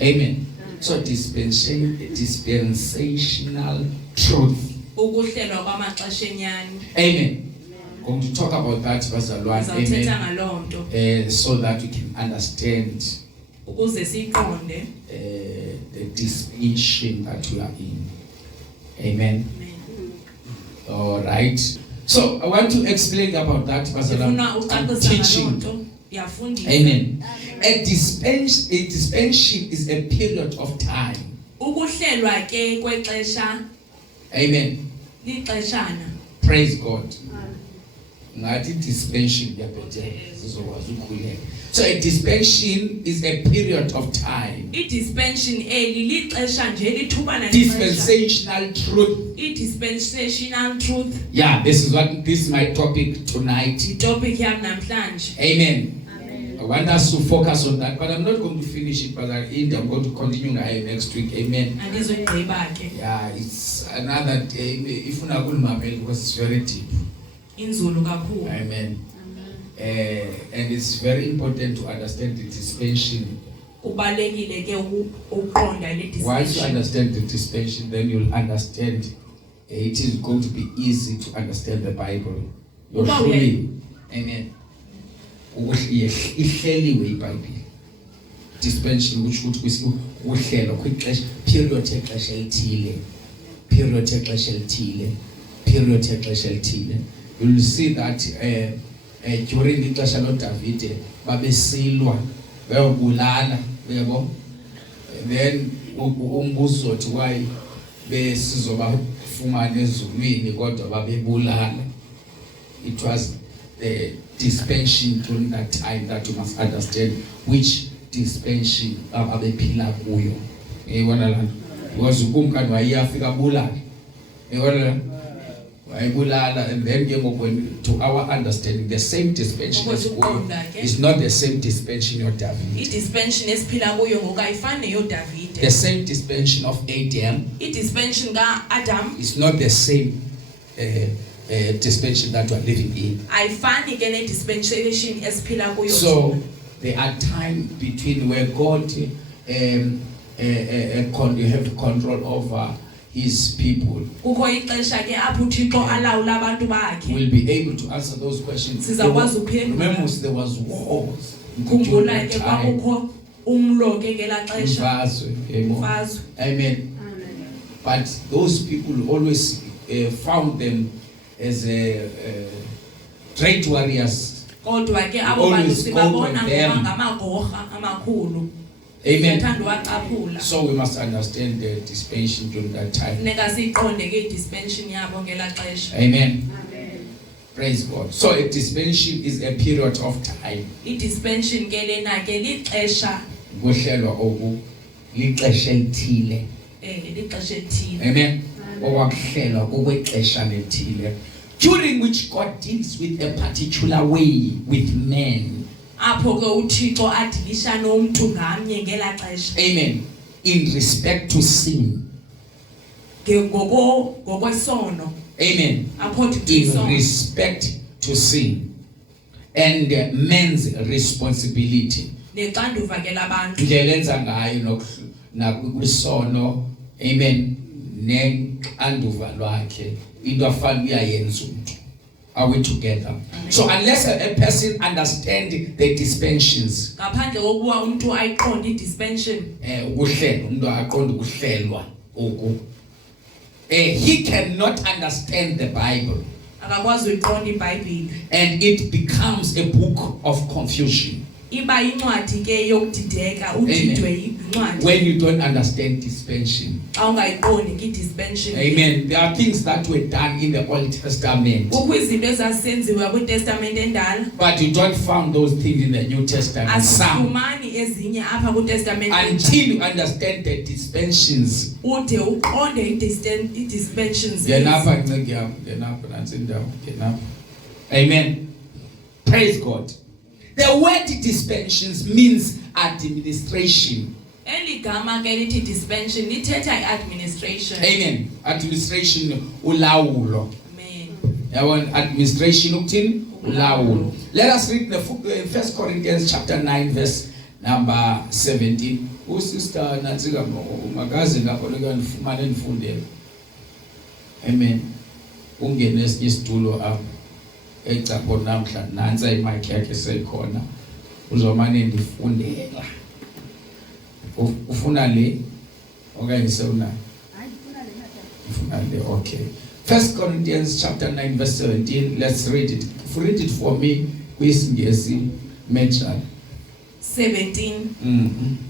Amen. So dispensational truth. Amen. Going to talk about that, Pastor Luan. Amen. So that we can understand the dispensation that we are in. Amen. All right. So I want to explain about that, Pastor Luan. I'm teaching. Amen. A dispensation is a period of time. Amen. Praise God. So a dispensation is a period of time. Dispensational truth. Yeah, this is my topic tonight. Amen. I want us to focus on that, but I'm not going to finish it, but I'm going to continue next week. Amen. Yeah, it's another day. If not good, because it's very deep. Amen. And it's very important to understand the dispensation. Once you understand the dispensation, then you'll understand. It is going to be easy to understand the Bible. You're surely, amen. Dispensation which would be period. You'll see that during the Clash of David, babesilwa bayobulala yebo, then umbuzo othi why besizobafumana ezulwini kodwa babebulala. It was the dispensation during that time that you must understand which dispensation abephila kuyo. Yebona la because ukumkani wayafika bulala. Yebona and then to our understanding, the same dispensation is not the same dispensation of David. The same dispensation of Adam is not the same dispensation that we are living in. So there are times between where God you have control over His people. Will be able to answer those questions. Remember, there was wars. Amen. But those people always found them as great warriors. Always called them. Amen. So we must understand the dispensation during that time. Amen. Praise God. So a dispensation is a period of time. Amen. During which God deals with a particular way with men. Amen. In respect to sin. Amen. In respect to sin and men's responsibility. Amen. Are we together? Amen. So unless a person understands the dispensations, he cannot understand the Bible, and it becomes a book of confusion. Amen. When you don't understand dispensation. Amen. There are things that were done in the Old Testament, but you don't find those things in the New Testament. Some. Until you understand the dispensations. Amen. Praise God. The word dispensations means administration. Amen. Administration ulawulo. Amen. Administration ulawulo. Let us read the 1 Corinthians chapter 9 verse number 17. usister natsika magazi ngapholeka nifumane nifundele. Amen. Ungene isitulo apha ecapho namhla nansa imic yakhe seyikhona uzomane ndifundela. Ufuna le okanye sewuna? Ufuna le, okay. 1 Corinthians chapter 9 verse 17. Let's read it. Read it for me. Kwisingesi mention 17.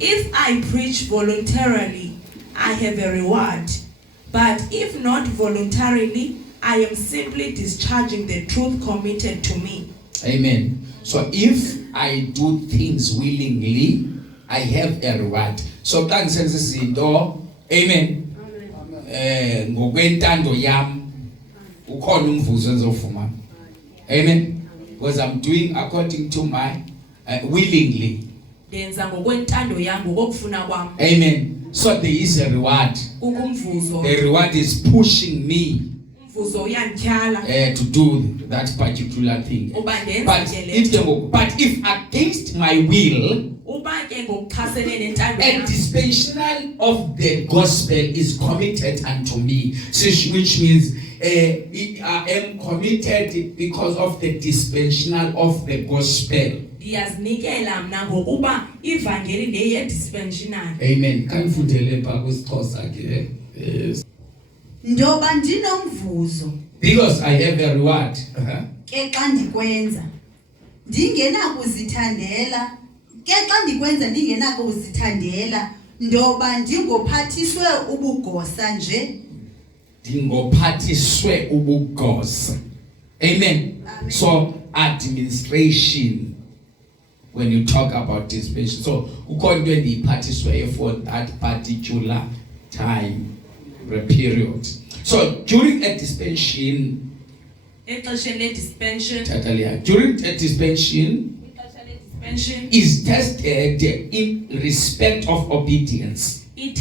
If I preach voluntarily, I have a reward. But if not voluntarily, I am simply discharging the truth committed to me. Amen. So if I do things willingly, I have a reward. So xa ngisenza izinto, amen. Ngokwentando yami ukhona umvuzo endizofumana. Amen. Because I'm doing according to my willingly. Ndenza ngokwentando yami ngokufuna kwami. Amen. So there is a reward. The reward is pushing me to do that particular thing. But if against my will, a dispensational of the gospel is committed unto me, which means I am committed because of the dispensational of the gospel. Amen. Kanifundele pha kwisixhosa ke. Yes. Ndoba ndinomvuzo. Because I have a reward. Ke xa ndikwenza ndingenako uzithandela. Ke xa ndikwenza ndingenako uzithandela ndoba ndingophathiswe ubugosa nje. Ndingophathiswe ubugosa. Amen. So administration. When you talk about dispensation, so ukhona into endiyiphathisweyo for that particular time, period. So during a dispensation, during a dispensation is tested in respect of obedience. And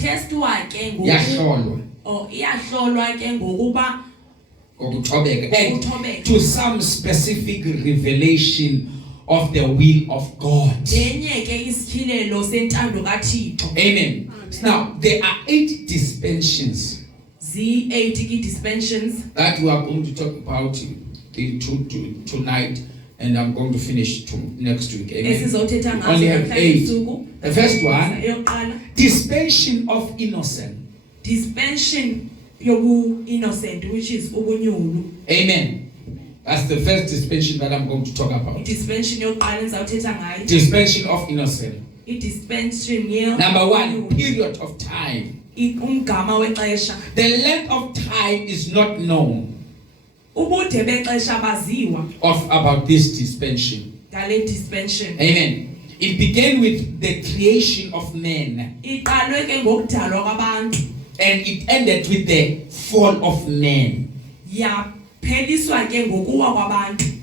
to some specific revelation of the will of God. Amen. Now there are 8 dispensations that we are going to talk about tonight, and I'm going to finish next week. Amen. We only have 8. The first one, dispensation of innocence. Dispensation yobu innocent, which is ubunyulu. Amen. That's the first dispensation that I'm going to talk about. Dispensation of innocence. Dispensation. Number 1, period of time. The length of time is not known of about this dispensation. Amen. It began with the creation of men. And it ended with the fall of man.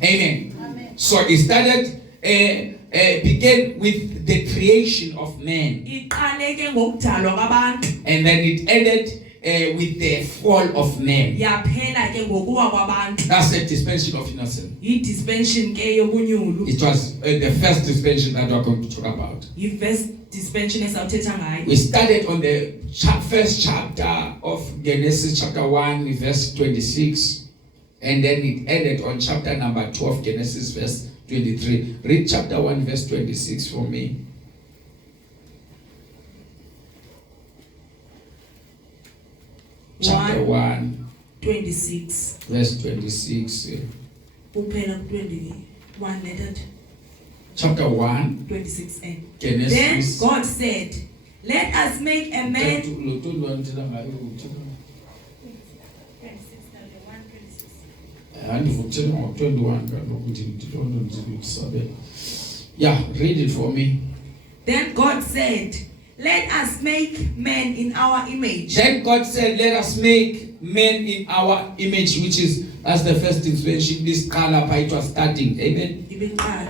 Amen. So it started, began with the creation of man, and then it ended with the fall of man. That's the dispensation of innocence. It was the first dispensation that we're going to talk about. We started on the first chapter of Genesis, chapter 1, verse 26. And then it ended on chapter number 12, Genesis verse 23. Read chapter 1, verse 26 for me. Chapter 1, 26. Verse 26. Chapter 1, 26. Genesis. Then God said, let us make a man. Yeah, read it for me. Then God said, let us make men in our image. Then God said, let us make men in our image, which is, as the first dispensation, this color it was starting. Amen.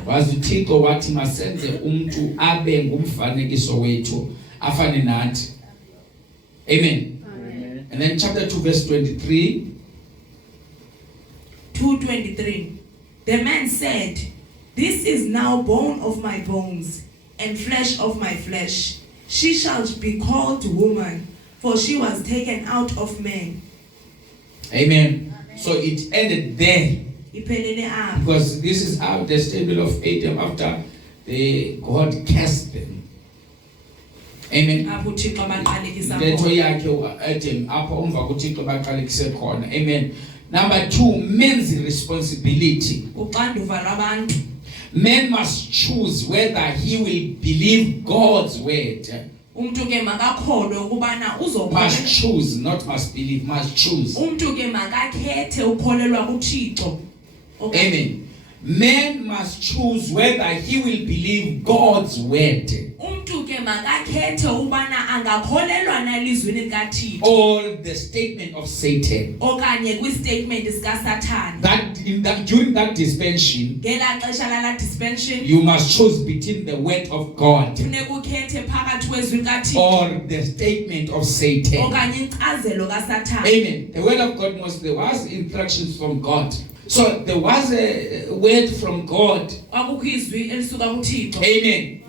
Was the Tito wathi masenze umntu abe ngumfanekiso wethu afane nathi. Amen. And then chapter 2 verse 23. 2:23. The man said, this is now bone of my bones and flesh of my flesh. She shall be called woman, for she was taken out of man. Amen. So it ended there. Iphelele apho. Because this is how the stable of Adam after God cast them. Amen. Apho uThixo abaqalekisa Letho khona. yakhe Adam apho umva kuThixo baqalekise khona. Amen. Number 2, men's responsibility. Uxanduva lwabantu. Man must choose whether he will believe God's word. Umuntu ke makakholwe ukubana Must uzokholelwa. choose, not must believe, must choose. Umuntu ke makakhethe ukholelwa kuThixo. Okay. Amen. Man must choose whether he will believe God's word Umuntu ke makakhethe ubana angakholelwa na elizwini likaThixo or the statement of Satan. okanye kwi-statement sikaSathane. During that dispensation, Ngela xesha lala dispensation you must choose between the word of God funeka ukhethe phakathi kwezwi likaThixo or the statement of Satan. okanye inkcazelo kaSathane. Amen. The word of God there was instructions from God. So there was a word from God. Kwakukho izwi elisuka kuThixo. Amen.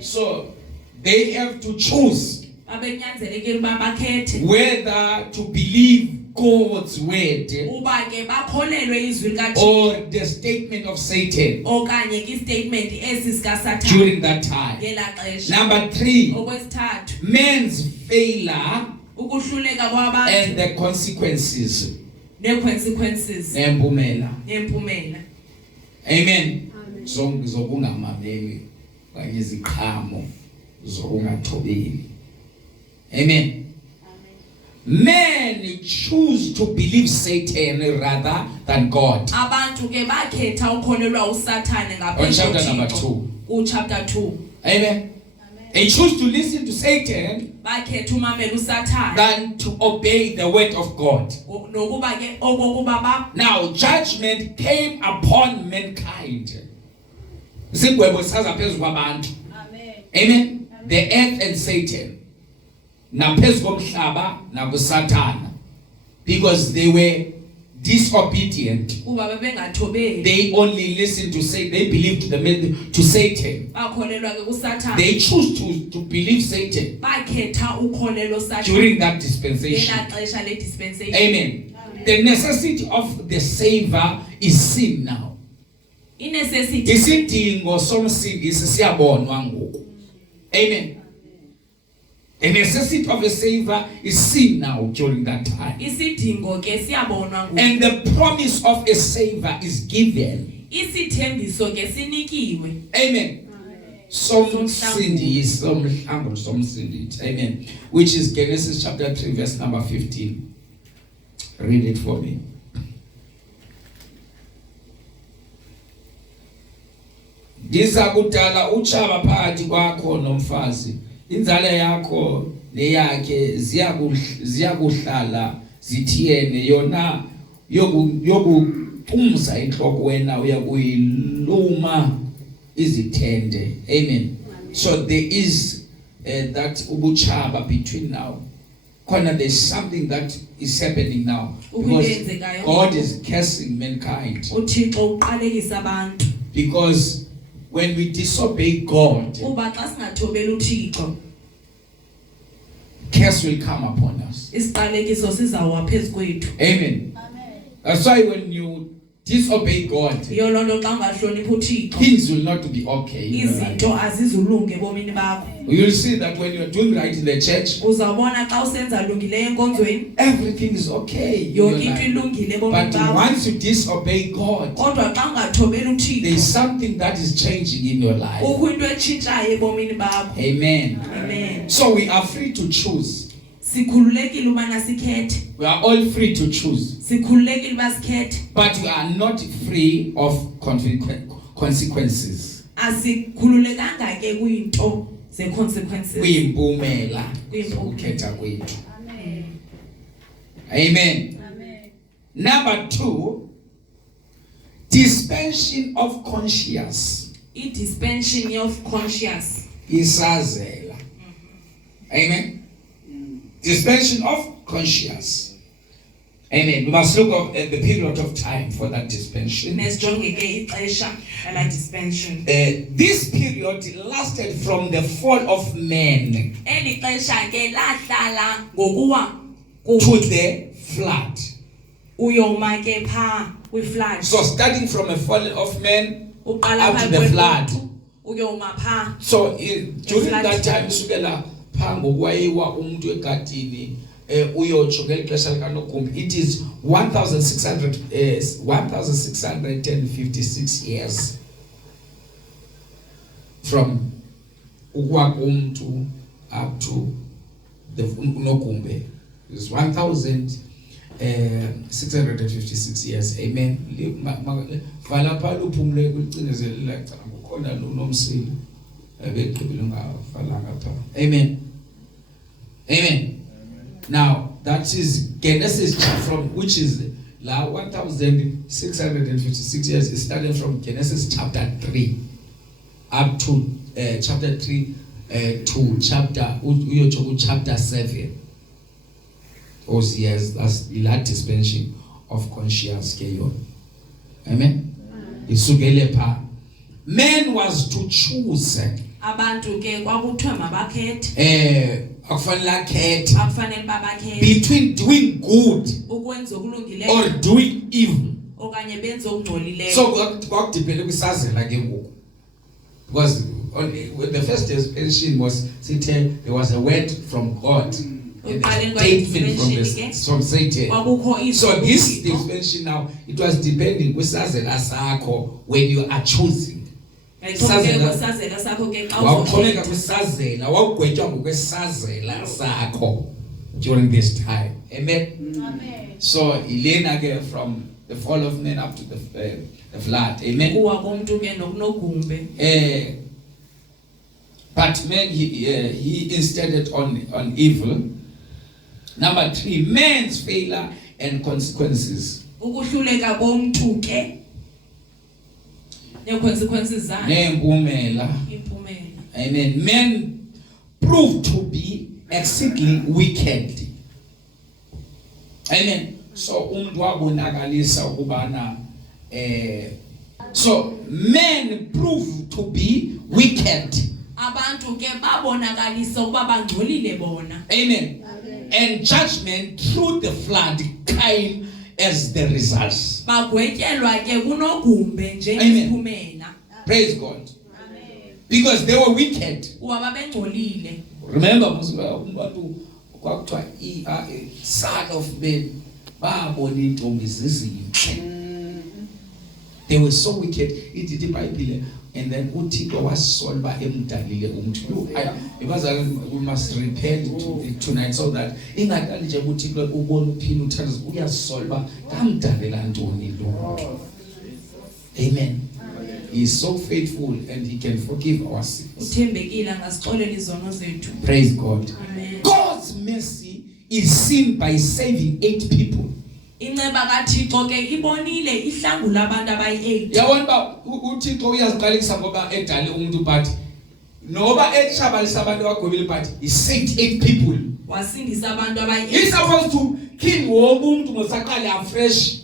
So they have to choose Babenyanzelekile uba bakhethe whether to believe God's word uba ke bakholelwe izwi likaThixo or the statement of Satan okanye ki-statement esi sikaSathane during that time. ngela xesha. Number 3, Okwesithathu, man's failure ukuhluleka and kwabantu the consequences. nee-consequences Nempumela. nempumela. Amen. Zokungamameli kanye iziqhamo zokungathobeli. Amen. Men choose to believe Satan rather than God. Abantu ke bakhetha ukholelwa uSathane On chapter number ngaphezulu 2. chapter 2 Amen. They choose to listen to Satan bakhetha umamela uSathane than to obey the word of God. nokuba ke okokuba Now judgment came upon mankind. Sigwebo saza phezu kwabantu. Amen. The earth and Satan. Naphezu komhlaba nakuSathana. Because they were disobedient. kuba bebengathobeli They only listened to say they believed to Satan. bakholelwa ke kuSathane They choose to believe Satan bakhetha ukholelwa uSathane during that dispensation. ngela xesha le dispensation. Amen. The necessity of the Savior is seen now. I-necessity Isidingo somsindisi siyabonwa ngoku. Amen. The necessity of a Savior is seen now during that time. isidingo ke siyabonwa ngoku. And the promise of a Savior is given. Isithembiso ke sinikiwe. Amen. Somsindisi, somsindisi. Amen. Which is Genesis chapter 3 verse number 15. Read it for me. Ndiza kudala utshaba phakathi kwakho nomfazi. Inzala yakho neyakhe ziyakuhlala zithiyene yona yokuqumza inhloko wena uyakuyiluma izithende. Amen. So there is that ubutshaba between now. There's something that is happening now because God is cursing mankind. uThixo uqalekisa abantu Because when we disobey God, uba xa singathobeli uThixo curse will come upon us. isiqalekiso sizawuwa phezu kwethu. Amen. That's why when you disobey God, Yiyo loo nto xa ungahloniphi uThixo things will not be okay in your life. izinto azizulunge ebomini bakho. You'll see that when you're doing right in the church, Uzawubona xa usenza lungileyo enkonzweni everything is okay in your yonke into life. ilungile ebomini But bakho. once you disobey God, Kodwa xa ungathobeli there's uThixo something that is changing in your life. kukho into etshintshayo ebomini bakho. Amen. Amen. So we are free to choose. Sikhululekile ubana sikhethe. We are all free to choose. Sikhululekile uba sikhethe. But we are not free of consequences. Asikhululekanga ke kuyinto ze-consequences. Kuyimpumela zokukhetha kwethu. Amen. Number 2, dispensation of conscience. I-dispensation of conscience. Isazela. Amen. Dispensation of conscience. Amen. We must look at the period of time for that dispensation. Nesijonge ke ixesha la dispensation. This period lasted from the fall of man Eli xesha ke lahlala ngokuwa to the flood. uyoma ke pha kwi-flood. So starting from a fall of man Uqala up to pha the flood. uyoma pha. So during that time sukela pha ngokwayiwa umuntu egadini uyotsho ngelixesha likaNgqunge, it is 1656 years from ukuwa komuntu up to the Ngqunge. It's 1656 years. Amen. Vala pha luphumle kucinezela cha kukhona nonomsili ebegqibile ngavalanga pha. Amen. Amen. Now that is Genesis from which is la 1656 years is starting from Genesis chapter 3 up to chapter 3 to chapter 7. Those years, that's the last dispensation of conscious chaos. Amen. Isukele pha. Man was to choose. Abantu ke kwakuthiwa mabakhethe. Akufanele akhethe Akufanele babakhethe between doing good ukwenza okulungileyo or doing evil. okanye benze okungcolileyo. So kwakudepende kwisazela ke ngoku. Because when the first dispensation was there was a word from God. Statement from Satan. So this dispensation now, it was depending kwisazela sakho when you are choosing. Wawukholeka kwisazela, wawugwetywa ngokwesazela sakho during this time. Amen. Amen. So ilena ke from the fall of man up to the flood. Amen. Kuwa komuntu ke nokunogumbe. But man he instead on evil. Number 3, man's failure and consequences. Ukuhluleka komuntu ke ne-consequences zayo. Nempumela. Impumela. Amen. Men proved to be exceedingly wicked. Amen. So umuntu wabonakalisa ukubana so men proved to be wicked. Abantu ke babonakalisa ukuba bangcolile bona. Amen. And judgment through the flood came as the results. Bagwetyelwa ke kunogumbe njengesiphumela. Praise God. Amen. Because they were wicked. Kuba babengcolile. Remember umuntu kwakuthiwa son of man babona intombi zizinhle. They were so wicked. Ithi iBhayibhile and then uThixo wasolwa emdalile umuntu. We must repent tonight so that ingaqali nje uThixo ubona uphila uthandaza uyasolwa kamdalela ntoni lo. Amen. He is so faithful and he can forgive our sins. Uthembekile ngasixolela izono zethu. Praise God. Amen. God's mercy is seen by saving 8 people. Inceba kaThixo ke ibonile ihlangula abantu abayi-8. Yabona ba uThixo uyaziqalisa ngoba edale umuntu but noba etshabalisa abantu abagwebile but he saved 8 people. Wasindisa abantu abayi-8. He's supposed to kill wonke umuntu ngosaqale afresh.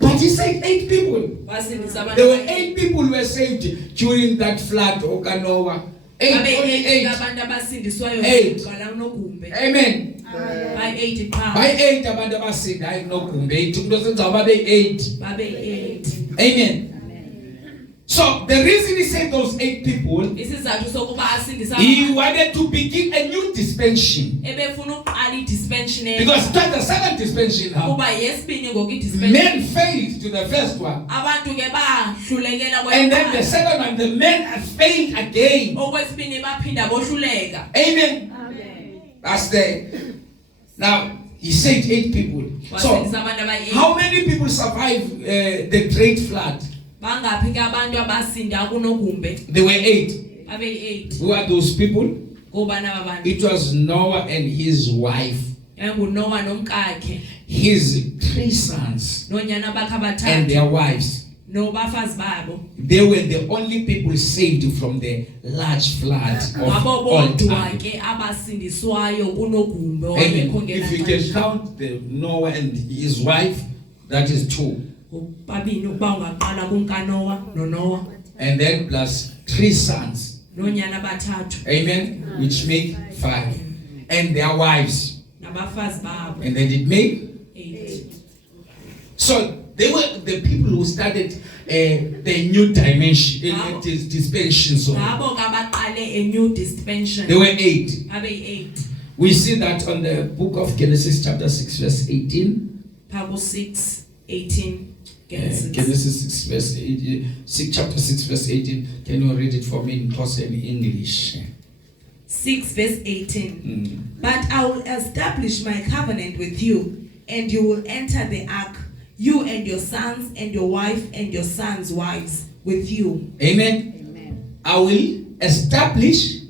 But he saved 8 people. Wasindisa abantu. There were 8 people who were saved during that flood of Noah. 8 abantu abasindiswayo ngala unogumbe. Amen. By 8 qha. By 8 abantu abasinda hayi kunogumbe 8 umuntu osenza babe 8. Babe 8. Amen. So the reason he saved those 8 people, isizathu sokuba asindisa he wanted to begin a new dispensation. Ebefuna uqala i-dispensation. Because that the second dispensation now, kuba yesibini ngoku-dispensation. men failed to the first one. Abantu ke bahlulekela And then the second one, the men have failed again. okwesibini baphinda bohluleka. Amen. That's the now he saved 8 people. So how many people survived the great flood? Bangaphi ke abantu abasinda kunogumbe? There were 8. Abe 8. Who are those people? Ngobana babantu? It was Noah and his wife. NguNoah nomkakhe. His 3 sons. Nonyana bakhe And abathathu. their wives. no bafazi babo They were the only people saved from the large flood of ngabo all bodwa time. ke abasindiswayo kunogumbe Amen. owayekongela If you can count the Noah and his wife, that is 2. babini ukuba ungaqala kunkanowa nonowa And then plus 3 sons. nonyana bathathu Amen. Which make 5. And their wives. nabafazi babo And then it made 8. So they were the people who started the new dimension, dispensation. So ngabo kabaqale a new dispensation they were 8. abe 8 We see that on the book of Genesis chapter 6 verse 18. Phaku 6:18 Genesis. Genesis 6 verse 18, chapter 6 verse 18. Can you read it for me in Xhosa and English? 6 verse 18. But I will establish my covenant with you, and you will enter the ark, you and your sons and your wife and your sons' wives with you. Amen. Amen. I will establish.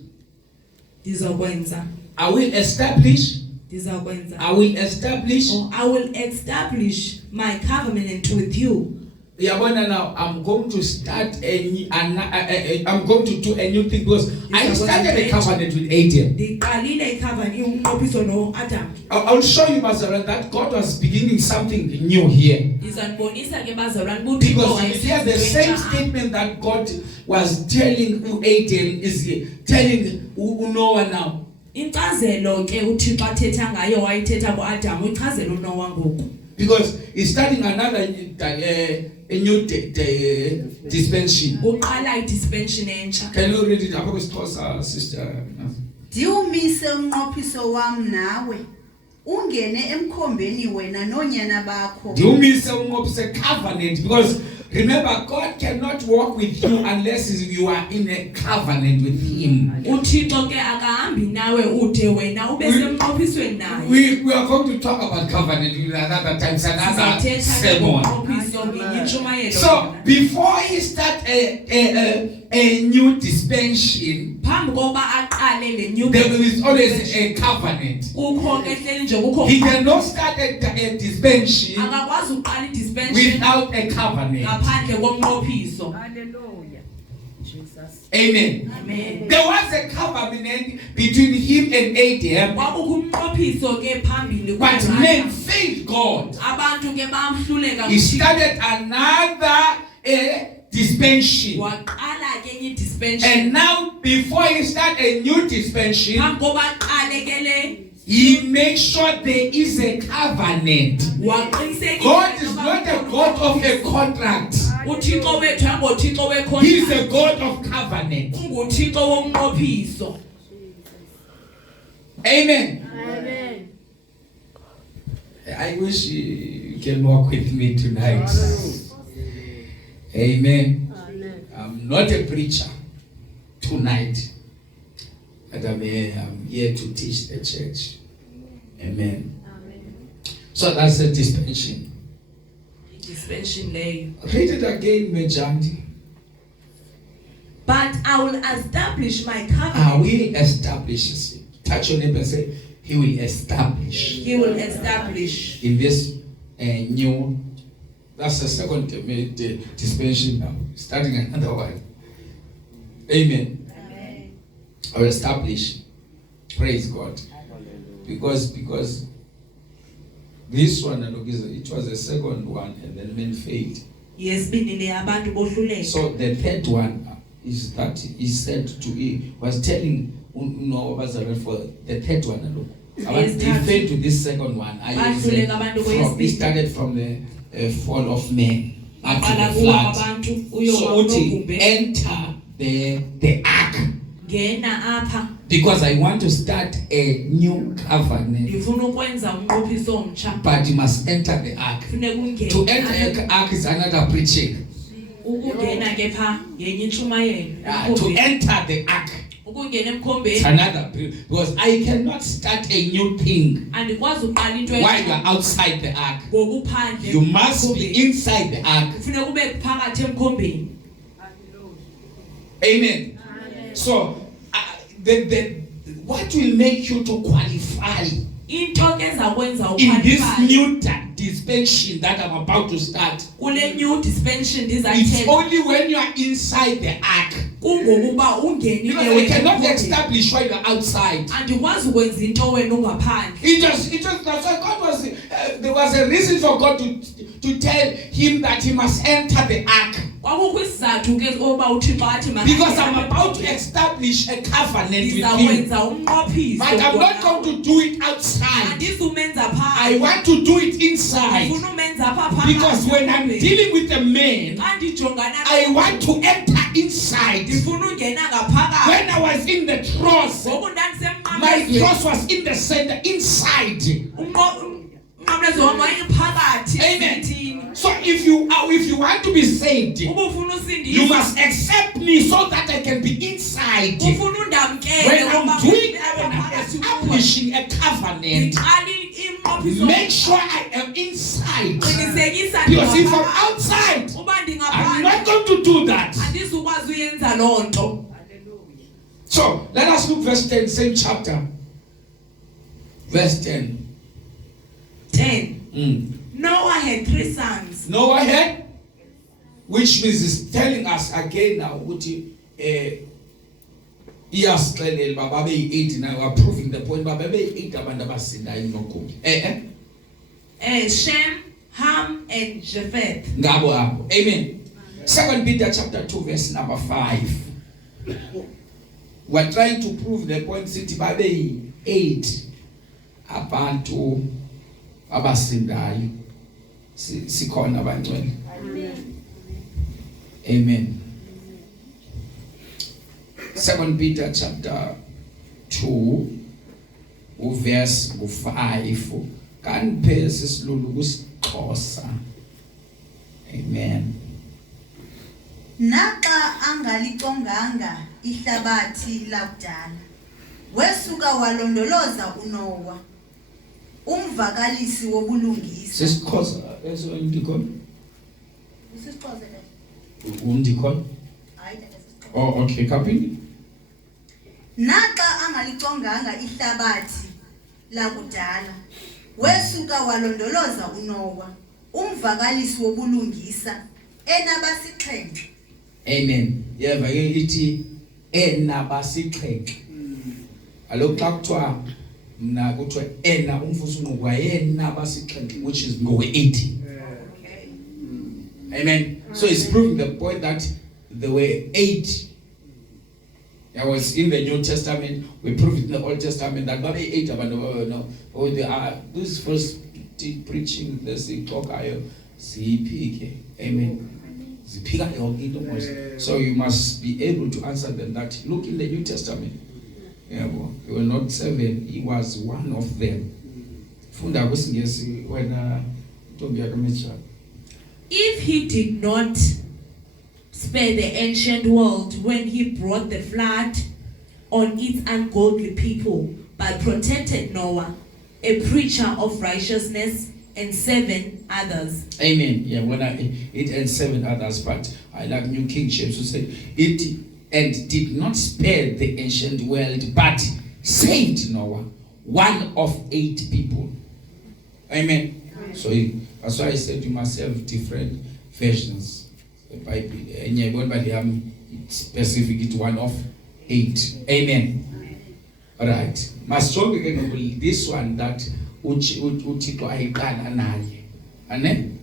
Ndizokwenza, I will establish. ndizokwenza. I will establish. Or I will establish my covenant with you. Yabona, now I'm going to start I'm going to do a new thing because I started a covenant with Adam. Ndiqalile icovenant umnqophiso no Adam. I'll show you, Mazaran, that God was beginning something new here. Ndizanibonisa ke bazalwane ukuthi Because here the same statement that God was telling Adam is telling Noah now. Incazelo ke uThixo athetha ngayo wayithetha kuAdam uchazelo uNoah ngoku. Because he's starting another a new dispensation. Uqala idispensation entsha. Can you read it up with sister? Ndiwumise umnqophiso wam nawe. Ungene emkhombeni wena nonyana bakho. Do you miss a covenant? Because remember, God cannot walk with you unless you are in a covenant with Him. uThixo ke akahambi nawe ude wena ube semnqophisweni naye. We are going to talk about covenant in another time, another sermon. So before he start a new dispensation, phambi koba aqale le new there is always a covenant. kukho ke hleli nje kukho He cannot start a dispensation akakwazi uqala idispensation without a covenant. ngaphandle komnqophiso. Hallelujah. Jesus. Amen. Amen. There was a covenant between him and Adam, Kwakukho umnqophiso ke phambili but men failed God. abantu ke bamhluleka He started another dispensation. waqala ke enye dispensation. And now, before he start a new dispensation, phambi koba aqale ke le he makes sure there is a covenant. waqinisekisa God is not a God of a contract. uThixo wethu angoThixo He is wekhontra a God of covenant. unguThixo womnqophiso. Amen. Amen. I wish you can walk with me tonight. Amen. Amen. I'm not a preacher tonight, but I'm here to teach the church. Amen. Amen. So that's the dispensation. Dispensation leyo. Read it again, Mejandi. But I will establish my I covenant. will establish. Touch your neighbor and say, He will establish. He will establish. In this new, that's the second dispensation now, starting another one. Amen. Amen. I will establish. Praise God. Because this one, it was the second one, and then men failed. Yesibini le abantu bohluleka. So the third one is that he said to he was telling Noah for the third one. He failed to this second one. He started from the fall of man up to the flood. So to enter the ark. Ngena apha Because I want to start a new covenant. ndifuna ukwenza umnqophiso omtsha. But you must enter the ark. Kufuneka ungene. To enter the ark is another preaching. Ukungena ke pha yenye intshumayelo. To enter the ark. Ukungena It's emkhombeni another because I cannot start a new thing andikwazi uqala into while you are outside the ark. ngokuphandle. You must be inside the ark. Kufuneka ube phakathi emkhombeni. Amen. So what will make you to qualify Into ke ezakwenza in this uqualify new dispensation that I'm about to start, Kule new dispensation it's ndizayithetha only when you are inside the ark. kungokuba ungenile Because we cannot wena. establish when you're outside. Andikwazi ukwenza into wena ungaphandle. It was that's why God was there was a reason for God to tell him that he must enter the ark. Kwakukho isizathu ke oba uThixo athi Because I'm about to establish a covenant with him. ndizakwenza umnqophiso. But I'm not going to do it outside. Andizumenza I phandle. want to do it inside. Ndifuna umenza apha phakathi. Because when I'm dealing with a man, Xa ndijongana I want to enter inside. ndifuna ungena ngaphakathi. When I was in the cross, Ngoku my ndandisemnqamlezweni. cross was in the center, inside. Umnqamlezo wam wayephakathi Amen. esithini. So if you want to be saved, Uba ufuna you usindiswa. must accept me so that I can be inside. Ufuna undamkele When I'm ngoba doing, apha when I'm phakathi kuwe. establishing a covenant, Ndiqala imnqophiso. make sure I am inside. Qinisekisa Because if I'm ndingaphakathi. outside, Uba I'm ndingaphandle not going to do that. andizukwazi uyenza loo nto. So let us look verse 10, same chapter. Verse 10. 10. Noah had 3 sons. Noah had, which means it's telling us again now, yes, Baba 8 now, we're proving the point. Baba 8 abantu abasindayo nokubi. Shem, Ham, and Japheth. Ngabo apho. Amen. 2 Peter chapter 2 verse number 5. We're trying to prove the point sithi babe 8 abantu abasindayo sikhona abangcwele. Amen. 2 Peter chapter 2 verse 5. Kaniphe sisilulu kusiXhosa. Amen. Naxa angaliconganga ihlabathi lakudala wesuka walondoloza uNoah umvakalisi wobulungisa. SesiXhosa eso indikhona. Usixhosa le. Undikhona? Hayi lesixhosa. Oh okay, kapini. Naxa angaliconganga ihlabathi lakudala wesuka walondoloza uNoah umvakalisi wobulungisa enabasixhenxe. Amen. Yeva ke ithi enabasixhenxe. Alokho xa kuthiwa mna kuthiwa ena umfuso unqukwa yenabasixhenxe, which is ngowe 80. Okay. Amen. So it's proving the point that there were 8. I was in the New Testament. We prove it in the Old Testament that babe 8 abantu no. Oh, they are this first preaching the talk ayo sipike. Amen. So you must be able to answer them that look in the New Testament. Yeah, well, they were not 7, he was one of them. Funda kusingesi wena Ntombi yakaMecha. If he did not spare the ancient world when he brought the flood on its ungodly people, but protected Noah, a preacher of righteousness, and 7 others. Amen. Yeah, when it and 7 others, but I like New King James who said it and did not spare the ancient world, but saved Noah, one of 8 people. Amen. So that's why I said you must have different versions. The Bible, and yeah, but specific it one of 8. Amen. All right. Must show again this one that uThixo ayiqala naye. Amen.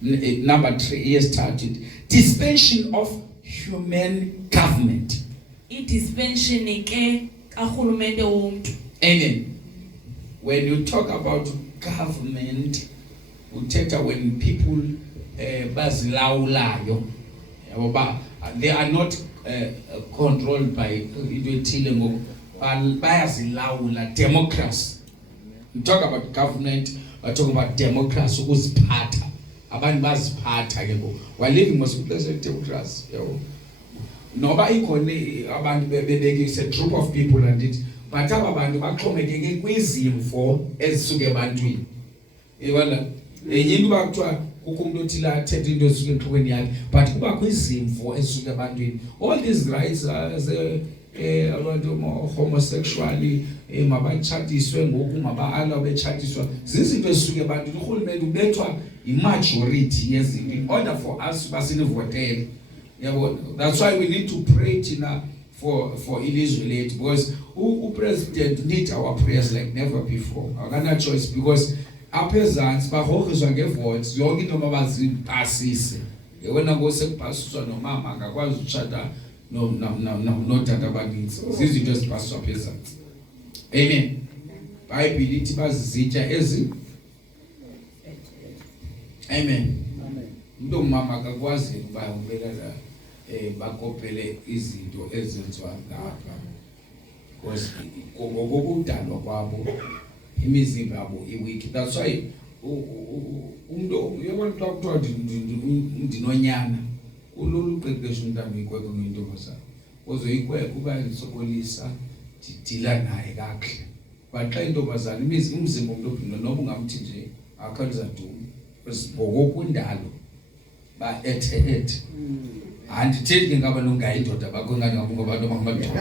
Number 3 he started dispensation of human government. I-dispensation ke karhulumente womntu. Amen. When you talk about government, uthetha when people bazilawulayo, they are not controlled by into ethile ngoku bayazilawula, democracy. We talk about government, we talk about democracy, ukuziphatha. Abantu baziphatha ke ngoku. We are living most of the democracy, yabo. Noba ikhona abantu bebekise a group of people and it, but aba bantu baxhomekeke kwizimvo ezisuka ebantwini. Yibona, enye into bakuthiwa kukho umuntu othi la athethe into esuke enhlokweni yakhe, but kuba kwizimvo esuke ebantwini. All these rights abantu homosexually mabatshatiswe ngoku maba-allow betshatiswa zizinto esuke ebantwini. Urhulumente ubethwa i-majority yezinto in order for us basinivotele. Yabo, that's why we need to pray thina for ilizwe lethu, because upresident need our prayers like never before. Akana choice, because apha ezantsi bagrogriswa ngevotes, yonke into mabazipasise. Wena ngosekupasiswa nomama angakwazi utshata notata abaninzi, zizinto ezipasiswa apha ezantsi. Amen. Bhayibhile ithi bazizitya ezi. Amen. Umuntu ongumama akakwazi ukuba ubelela bakopele izinto ezenziwa ngapha, because ngokudalwa kwabo imizimba yabo iweak. That's why umuntu uyabona xa kuthiwa ndinonyana ulolu qeqesho umntana uyikweko ngentombazana, ozoyikweka uba ndisokolisa ndidila naye kakuhle. But xa intombazana umzimba umuntu obhinqa noba ungamthi nje akhaluzaduma, ngokokundalo ba-ethe. Andithethi ke ngaba nongayindoda bakho ngani ngabantu abangamadoda.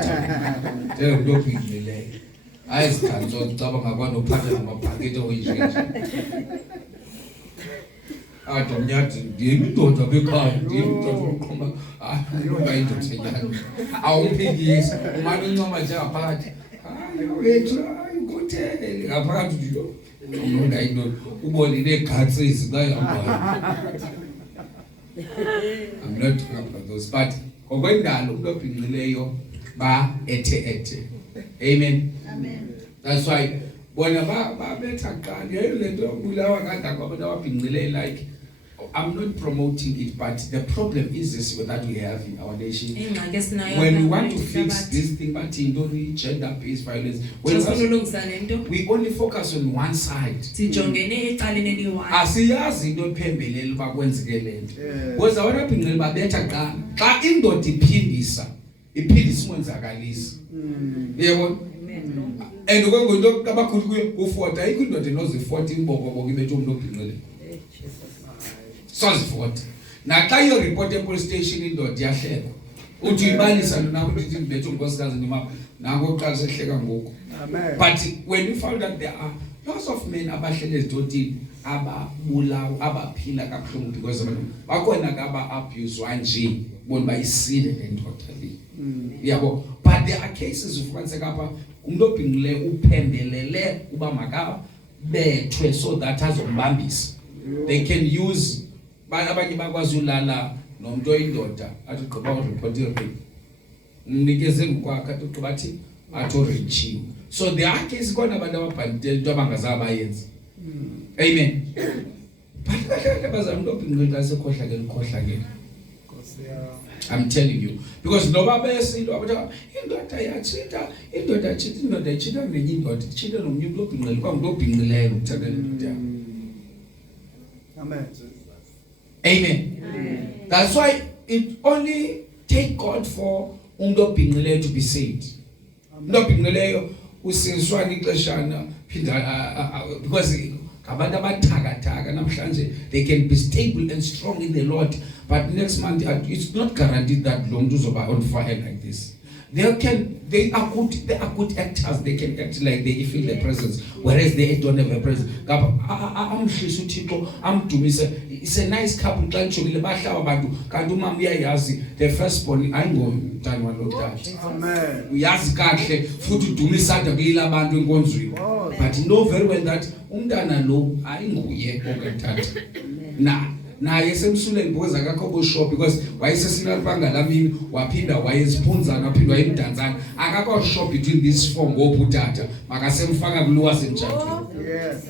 Ndele umuntu obhinqileyo. Hayi sikhanzo ucabanga kwano uphatha namabhaketi oyinje. Mnyathi ndiyindoda bekhaya, ndiyindoda oqhoma ngayindoda enyana. Awuphikisa umane uncoma nje ngaphakathi. Wethu ayikuthele ngaphakathi nje. Ngayindoda ubone negatsi zingayihamba. I'm not talking about those, but ngokwendalo umuntu obhinqileyo ba-ethe. Amen. That's why bona babetha kuqala leyo lento yokubulawa kangaka kwabantu ababhinqileyo. Like, I'm not promoting it, but the problem is this that we have in our nation. When we want to fix this thing, but gender-based violence, we only focus on one side. Asiyazi into ephembelela uba kwenzeke lento. Because abantu abhinqileyo babetha kuqala. Xa indoda iphindisa umonzakalisa. Yebo. And ngokwento abakhulu kuye u40 ayikho indoda enozi40 imbokoboko ibethe umuntu obhinqileyo. Sozivota. Naxa iyo report e-police station indoda yahleka. Uthi uyibalisa lona ukuthi ibethe unkosikazi noma nango oqala sehleka ngoku. But when you found that there are lots of men abahlele ezidotini ababulawa abaphila kabuhlungu because abantu bakhona kaba abuse nje bona bayisile lendoda le. Yabo, but there are cases ufumaniseka apha umuntu obhinqileyo uphendelele uba makaba bethwe so that azombambisa. They can use abanye bakwazi ulala nomuntu oyindoda athi ugqiba ureport rape, umnikeze ngokwakhe athi ugqiba athi athi. So there are cases khona abantu ababhandele into abangazabayenza. Amen. But bazama umuntu obhinqileyo sekhohlakele. I'm telling you, because noba bese into abathi indoda yachita, indoda ichita nenye indoda ichita nomuntu obhinqileyo kwamuntu obhinqileyo ukuthatha indoda. Amen. That's why it only take God for umuntu obhinqileyo to be saved. Umuntu obhinqileyo usinswana ixeshana phinda because abantu abathakathaka namhlanje they can be stable and strong in the Lord, but next month it's not guaranteed that lo muntu uzoba on fire like this. They are good actors. They can act like they feel the presence, whereas they don't have a presence. It's a nice couple. The firstborn, I know that. We ask God to do this at the but you know very well that na yesemsuleni because akakho sure because wayesesinalipanga lamini waphinda wayeziphunzana waphinda wayemdantsana akakho sure between this four ngobutata makasemfaka kuluwa semthatweni. Yes.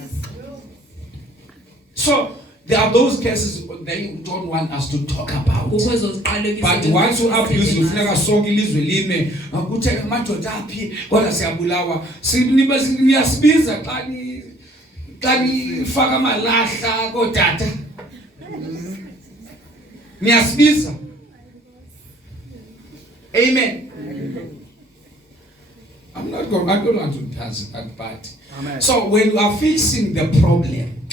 So there are those cases they don't want us to talk about. But once you abuse ufuneka sonke ilizwe lime ukuthi amadoda aphi kodwa siyabulawa niyasibiza xa nifaka amalahla kodata. Niyasibiza. Amen. I'm I don't want to pass that part. Amen. So when you are facing the problem,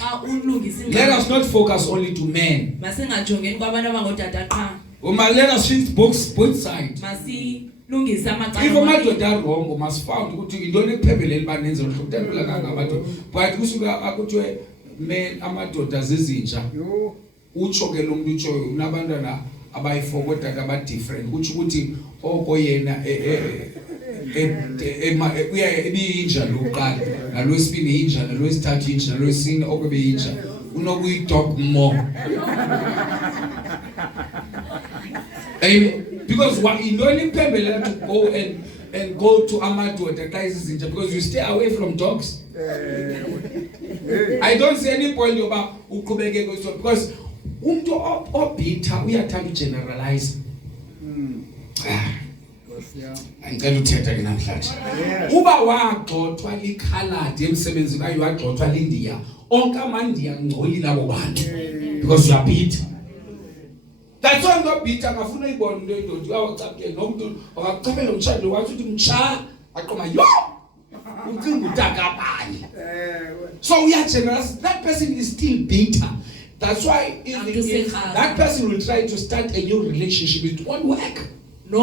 let us not focus only to men. Let us fix both sides. If amadoda wrong, must found ukuthi indone ephebeleni banenze lohlukutempela kangabantu. But kusuka akuthiwe men amadoda zezinja. Yo. Utsho ke lo muntu utsho unabantwana abayifokoda aba different. Utsho ukuthi oko yena uya ebiyinja lokuqala, nalwesibini inja, nalwesithathu inja, nalwesine okubeyinja. Unokuyidog more. Because what in only people to go and go to amadoda because you stay away from dogs. I don't see any point about uqhubeke because umuntu obitha uyathanda ugeneralize. Angicela uthetha ke namhlanje. Uba wagxothwa liKhanada emsebenzini ayi wagxothwa liNdiya. Onke amaNdiya ngcolile abo bantu because you are bitter. That's why no bitter ngafuna ibona into endoda uyawucaphe nomuntu akachaphela umshado wathi uthi mcha aqoma yo ucinga utakabani. So we are generous. That person is still bitter. That's why if that person will try to start a new relationship, it won't work. It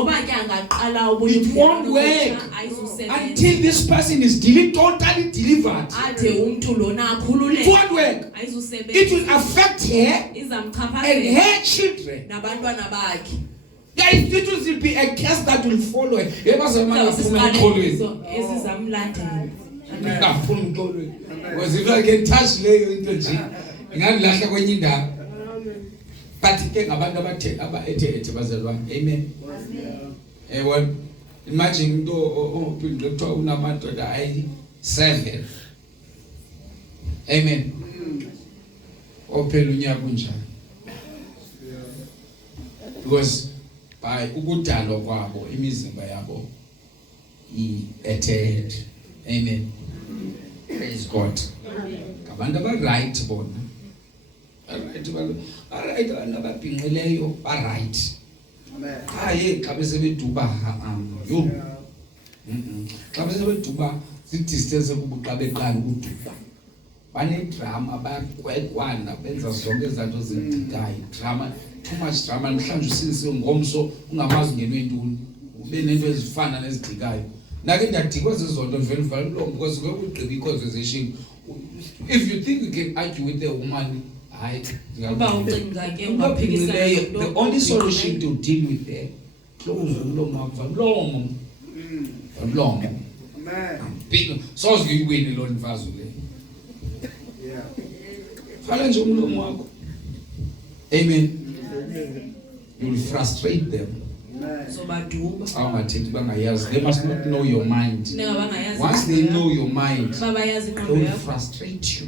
won't work until this person is totally delivered. It won't work. It will affect her and her children. Yeah, it will be a curse that will follow her. Because if I can touch Leo into but amen. Imagine seven. Amen. Because by ukudalo kwabo imizimba yabo i-ethed. Amen. Praise God. Abantu right bona. Alright nababhinqileyo right. Amen. Hayi xa besebeduba yo. Xa besebeduba si-distance kubuxa beqala ukuduba. Banedrama bayakwekwana benza zonke izinto zedikayo. Drama, too much drama. Namhlanje usise ngomso ungamazi ngenwe intuni. Ube nento ezifana nezidikayo. Nake ndiyadikwa zezonto vele vele lo because kwekugqiba i-conversation. If you think you can argue with a woman, the only solution to deal with her, close umlomo. Amen. So you win alone mfazi le. Yeah. Fala nje umlomo wakho. Amen. You will frustrate them. So baduba. They must not know your mind. Once they know your mind, they will frustrate you.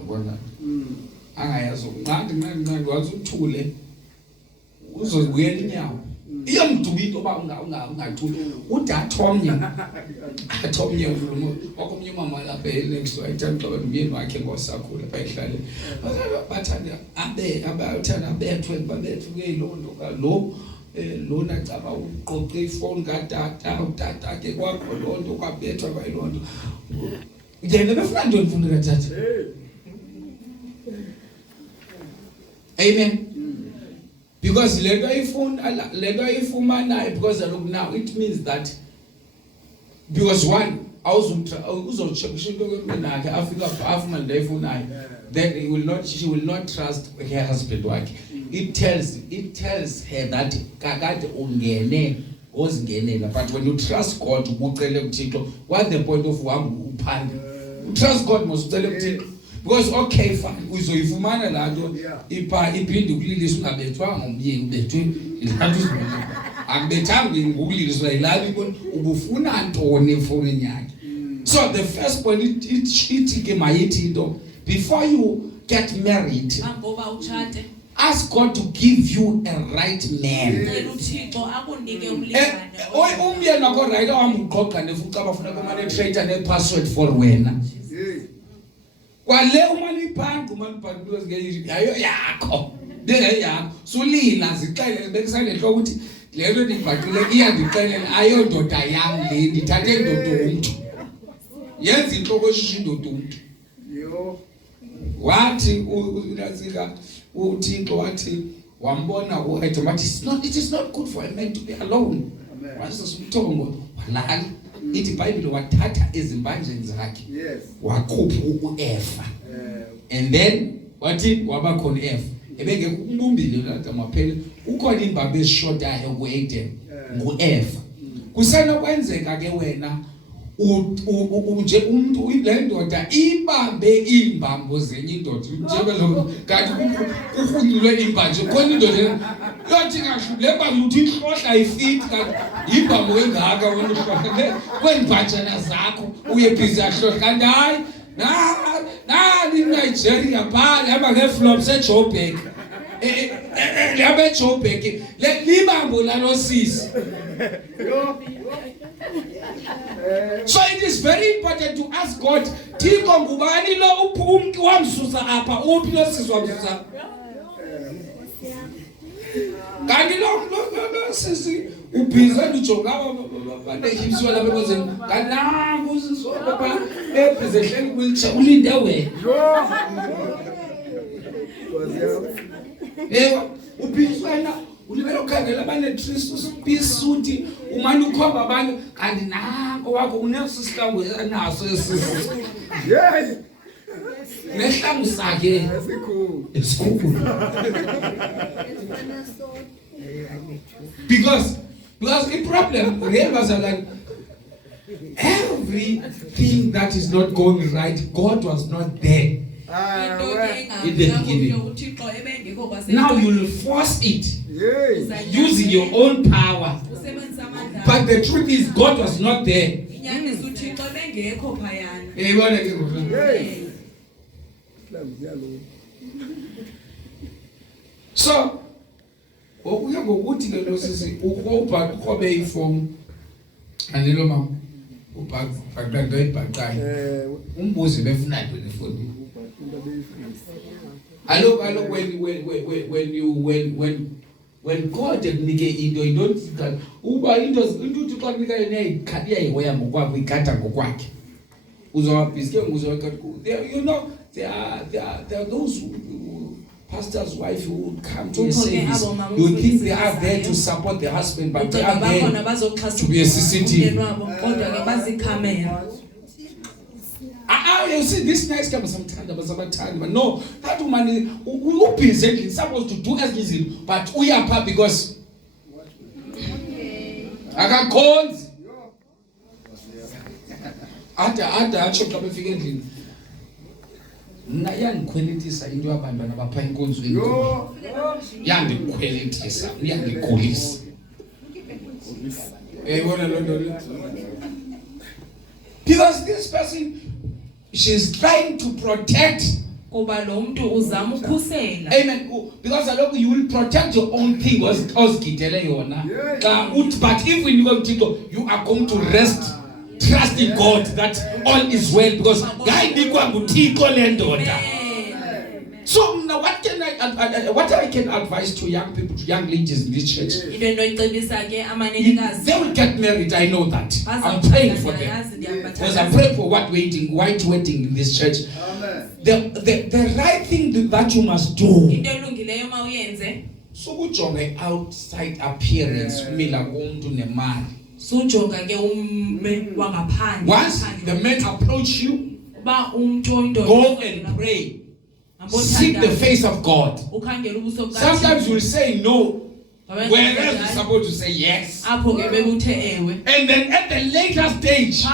Yabona. Angayazi nqandi wathi uthule uzobuyela inyawo. Iyamduba into ba ungathuli. Udathomnye. Athomnye okomnye umama lapha next to ayithanda xa umyeni wakhe ngosakhula bayihlale. Bathanda abathanda abethwe kuyilondo lo lona caba uqoqe ifone katata utata ke kwakho lonto kwabethwa kwayilondo. Ngene befuna ntoni mfundo katata? Amen. Because let ifumana because look now it means that because one uzocheck into kweminakhe afuna ndayifuna then she will not trust her husband wakhe. It tells her that kakade ungene ozingenela, but when you trust God ucele kuThixo, what the point of uphanda? Trust God must ucele kuThixo. Because okay fine uzoyifumana la nto iphinde ukulilisa ungabethwa ngomyeni ubethwe ilantu akubethanga ngokulilisa ilabi ibona ubufuna ntoni efonini yakhe. So the first point it ke mayithi into before you get married, ask God to give you a right man. Umyeni wakho right awamqoqa nefuca bafuna komane traitor ne-password for wena. Kwale umali iphansi because yayo yakho. Bengayakho. Sulila zixele bekusane enhloko ukuthi lento ndibhaqile iyandixelela ayondoda yam le ndithathe indoda umntu yenza intloko eshusha indoda umntu Yo. wathi unazika uThixo wathi wambona uEdom wathi it is not good for a man to be alone. Wasisumthongo walala ithi iBhayibhile wathatha ezimbanjeni zakhe Yes. wakhupha uEfa and then wathi waba khona eF ebengekho umbumbile lata maphela ukhona imbaba eshodayo kuEdom nguEfa kusenokwenzeka ke wena nje umuntu lendoda ibambe imbambo zenye indoda njengelo kanti kuhunyulwe imbanje khona indoda yothi kahle lemba uthi ihlohla ifit kanti imbambo engaka wena uhlohla kwenibhanjana zakho uye busy ahlohla kanti hayi nani Nigeria phala hamba ngeflops eJoburg yabe eJoburg libambo lanosisi. So it is very important to ask God, Thixo ngubani lo umntu wamsusa apha uphi lo sisi wamsusa kanti lo sisi ubhiza ndijonga banehipswa lapha kozeni kanangu usisi papa ebhiza ehleli wheelchair ulinde wena ubhizwana ulibelo khangela banetrisus bisuti umani ukhomba abantu kanti nanko wakho unesihlangu naso esisi Yes. nehlangu sakhe esikhulu because the problem remember that everything that is not going right, God was not there. In the beginning. Now you will force it using your own power. But the truth is God was not there. So ukuya ngokuthi lelo sisi ukubha khobe iform andilo mama ubhaqaqqa ibhaqayo umbuzi befuna into lefundi alo when God ekunike into you don't think that uba into uthi xa kunika yena ikhadiya ihoya ngokwakho igada ngokwakhe uzawabhiske nguzawakho you know there are those pastor's wife who would come to a service. You think they are there to support the husband, but they are there to be a CCTV. You see, this next time but no, that woman is supposed to do everything, but we are part because I got calls. Na yangikhwelithisa into yabantwana bapha inkonzweni yangikhwelithisa yangikhulisa eyibona lonto because this person she's trying to protect kuba lo muntu uzama ukukhusela. Amen. Because aloko you will protect your own thing ozigidele yona but if when you go to you are going to rest trusting God that all is well because guy nikwa ngutiko lendoda. So now what I can advise to young people, to young ladies in this church? They will get married, I know that. I'm praying for them. Because I'm praying for white wedding in this church. The right thing that you must do. So we jonge outside appearance umila umuntu nemali. Once the men approach you, go and pray. Seek the face of God. Sometimes you will say no, whereas you're supposed to say yes. And then at the later stage,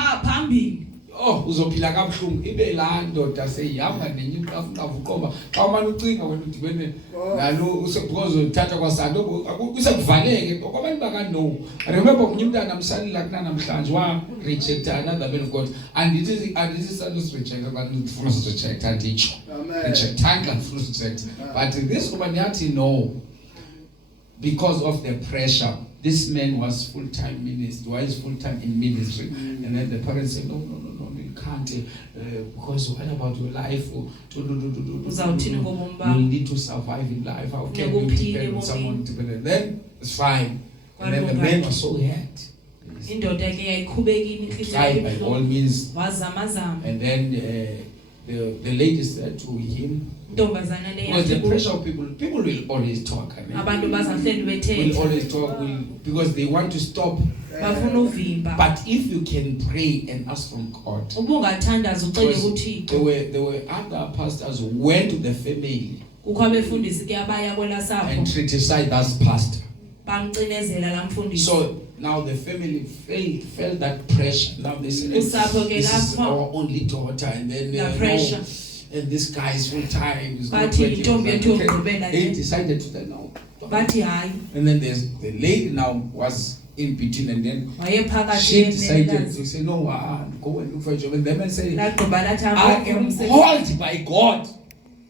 uzophila kabuhlungu ibe la ndoda seyihamba nenyuka afuna ukuqoba xa manje ucinga wena udibene nalo usebhozo uthatha kwasando usekuvaleke kwabantu bakano. Remember umntana namsalila kuna namhlanje wa reject another man of God and it is Santos reject but ufuna reject andicho reject tanga ufuna reject but this woman yathi no because of the pressure. This man was full-time minister, was full-time in ministry, and then the parents said, no, you can't, because what about your life? You need to survive in life. How can you depend on someone? Then it's fine. And then the man was so hurt. Indoda ke yayikhubekile Tried by all means. wazamazama. And then the lady said to him, Intombazana le because the yathi pressure of people will always talk. I mean, abantu bazahleli will bethetha always talk because they want to stop. bafuna uvimba. But if you can pray and ask from God, Ubungathandaza ucele because kuThixo. there were other pastors who went to the family Kukho abefundisi ke abaya kwela and sapho criticized that pastor. bamcinezela la mfundisi. So now the family felt that pressure. Now they said, Usapho ke this is lapho our only daughter, and then la pressure. and this guy is full time. He's not Bathi working. intombi yethu yokugqibela They le. decided to say no. Bathi hayi And then there's the lady now was in between, and then wayephakathi she decided nenelikazi. to say no, go and look for a job. And the man said, Lagqiba lathi I am called by God.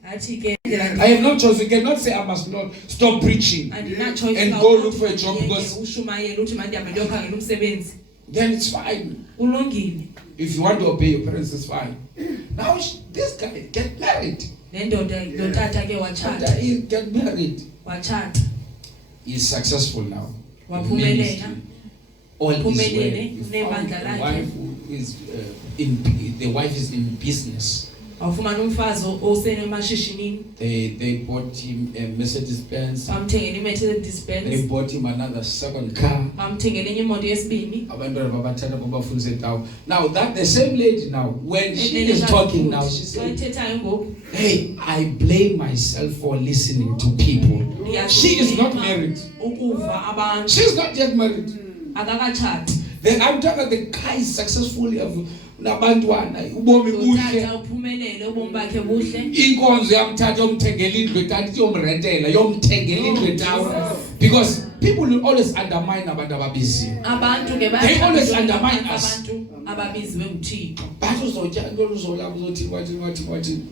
athi ke I have no choice. You cannot say I must not stop preaching. andina choice And go look for a job because- ushumayela uthi manje ndihambe ndiyokhangela umsebenzi. Then it's fine. Ulungile. If you want to obey your parents, it's fine. Now this guy get married. Le ndoda lo tata ke After watshata he get married, watshata he's successful now. waphumelela. Ministry. All is well. Waphumelele, He found nebandla a lakhe. wife who is the wife is in business. Wafumana umfazi osenemashishinini. They bought him a Mercedes Benz. Bamthengele iMercedes They Benz. bought him another second car. Bamthengele enye imoto yesibini. Abantwana babathatha babafundise down. Now that the same lady now, when she is talking now, she said, Ayithethayo ngoku. hey, I blame myself for listening to people. She is not married. Ukuva abantu She's not yet married. akakatshati. Then I'm talking about the guy is successful. Nabantwana ubomi buhle. Utata uphumelele ubomi bakhe buhle. Inkonzo yamthatha yomthengela indlu etanti yomrentela yomthengela indlu etawu. Because people will always undermine abantu ababiziwe. Abantu ke They always undermine us. abantu ababiziwe nguThixo. Bathi uzotya into uzolapha uzothi wathi.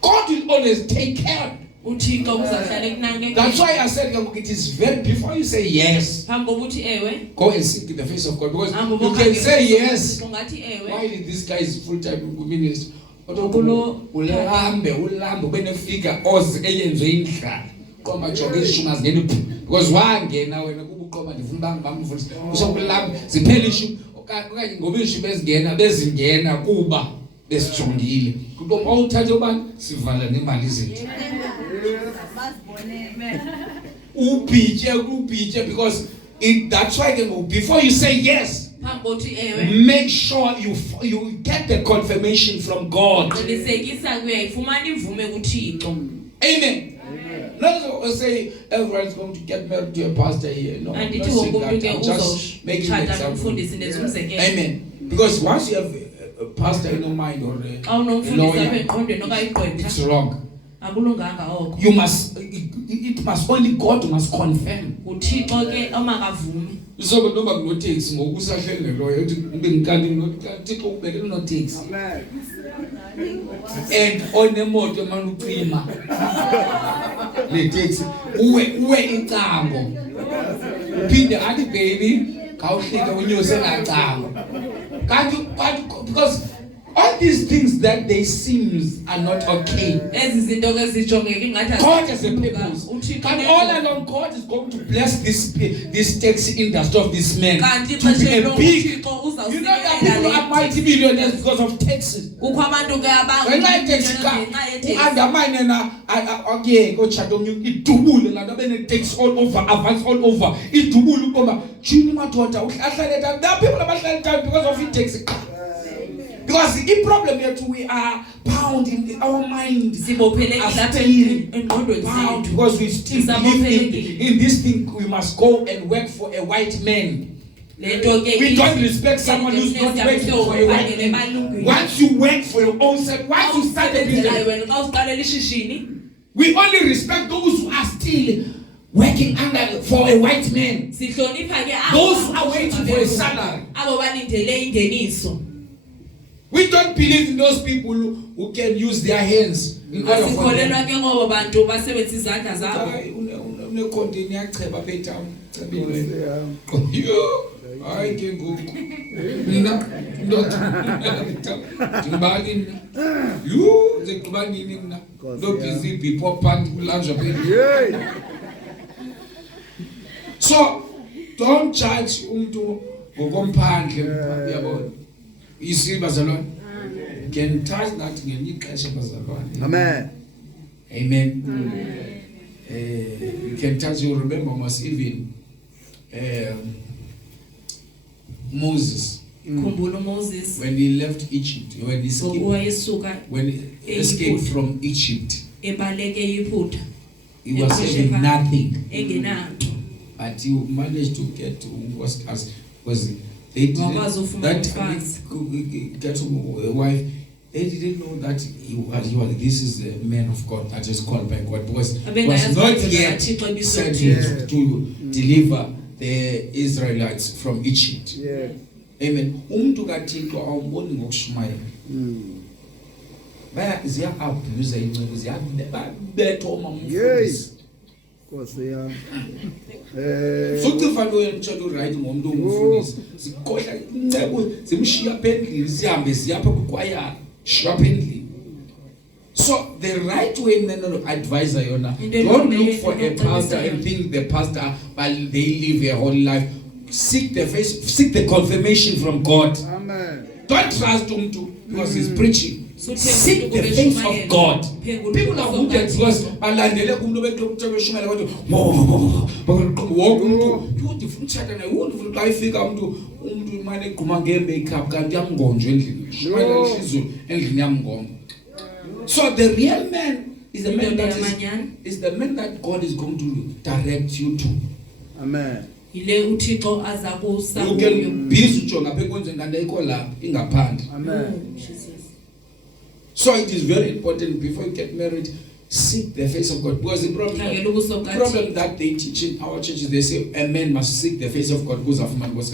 God will always take care. uThixo uzahlala ekunake. That's why I said it is very, before you say yes, Phambi kokuthi ewe. go and seek the face of God, because you can say yes Ungathi ewe. while this guy is full time minister. Ulambe benefika oz eyenze indlala. Qoma jonge ishuma zingene because wangena wena kubuqoma ndifuna bamfundisa. Usokulamba ziphela ishu okanye ngoba ishu bezingena kuba besijongile. Kuqoma awuthathe ubani sivala nemali zethu. Ubhitye because that's why before you say yes, Phambi kokuthi ewe. make sure you get the confirmation from God. Qinisekisa kuyayifumana imvume kuThixo. Amen. Not say everyone's going to get married to a pastor here. No, I'm Andithi not saying wonke umuntu that. ke I'm just making an uzoshada example. nomfundisi nezumzekelo. Amen. Because once you have a pastor in your mind or Xa a unomfundisi apha lawyer, engqondweni it's okayigqwetha wrong. akulunganga oko. You must. It must only God must confirm. uThixo ke omakavume. So noma kunotaxi ngokusahleli neloya uthi ube ngikanti noThixo ubeke unotaxi and onemoto manje ucima le taxi uwe incango uphinde athi baby khawuhlika unyose ngacango kanti because all these things that they seems are not okay. Ezi zinto ke zijongeka ingathi God has a purpose. And all along, God is going to bless this taxi industry of this man Kanti to be xesha a lo big. uThixo You know that people are multi-millionaires because of taxes. Kukho abantu ke Ngenxa yeteksi ka undermine na okay kochata omnye idubule lanto bene-taxi all over, advance all over, idubule ukuba jini madoda uhlale down. There are people abahlale down because of itaxi. Because the problem here too, we are bound in our mind. Bound because we still believe in this thing. We must go and work for a white man. We don't respect someone who's not working for a white man. Once you work for your own self, once you start a business, we only respect those who are still working for a white man. Those who are waiting for a salary. We don't believe in those people who can use their hands in order for them. I can go. You the kubani no busy people pan lunch. So Don't judge umuntu ngokomphandle uyabona. You see bazalwane? You can touch that ngelinye ixesha bazalwane. Amen. Amen. You can touch, you remember almost even Moses. Khumbula Moses When he left Egypt, when he escaped from Egypt, ebaleke iphutha he was having nothing. engenanto. But he managed to get to was they didn't that get to a wife. They didn't know that he was this is the man of God that is called by God, because he was not yet sent to deliver the Israelites from Egypt. Yeah. Amen. Umuntu kaThixo awuboni ngokushumayela. Ziya abuse incebo ziyabetha omamfundisi. Nkosi yami. Futhi fanele umtshela right ngomuntu omfundisi. Sikhohla incebo zimshiya pendlini sihambe siyapha kukwaya shiya pendlini. So the right way no advisor yona. Don't look for a pastor and think the pastor but they live a whole life. Seek the confirmation from God. Amen. Don't trust him because he's preaching. Seek the face of God. People are good at words. Balandele umuntu bekutshela ukuthi wonke umuntu different chat na umuntu xa ifika umuntu manje egquma nge-makeup kanti yamngonjwa endlini. Shumela ihliziyo endlini yamngonjwa. So the real man is the man that God is going to direct you to. Amen. Ile uThixo aza kusa kuyo. You can busy ujonga phe konke ngane ikho lapha ingaphandle. Amen. So it is very important before you get married, seek the face of God. Because the problem that they teach in our churches, they say a man must seek the face of God because of man must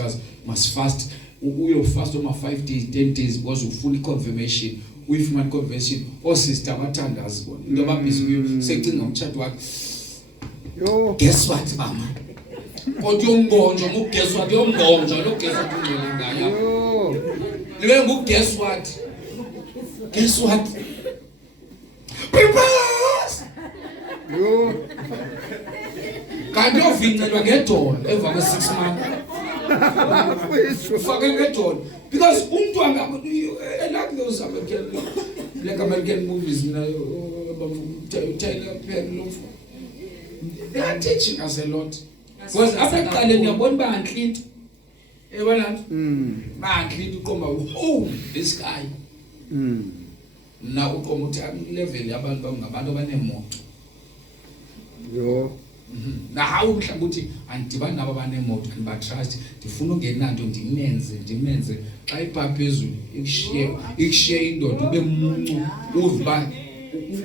fast. We fast over 5 days, 10 days because of full confirmation. With man confirmation, or sister batandas one. The Bible is saying on chat what. Guess what, mama? What you ngonjo, guess what you ngonjo, look guess what you ngonjo. Guess what? Guess what? Prepare! Can't you think that you get on every 6 months? Fucking get on. Because like those American movies, they are teaching us a lot. Because after calling your bone by and clean, oh, this guy. Now come to level abantu abanemoto. Na how mhlawumbe andibani nabo banemoto andibatrust ndifuna ungenanto ndimenze xa ipha phezulu ikushiye indoda ube muncu uvuba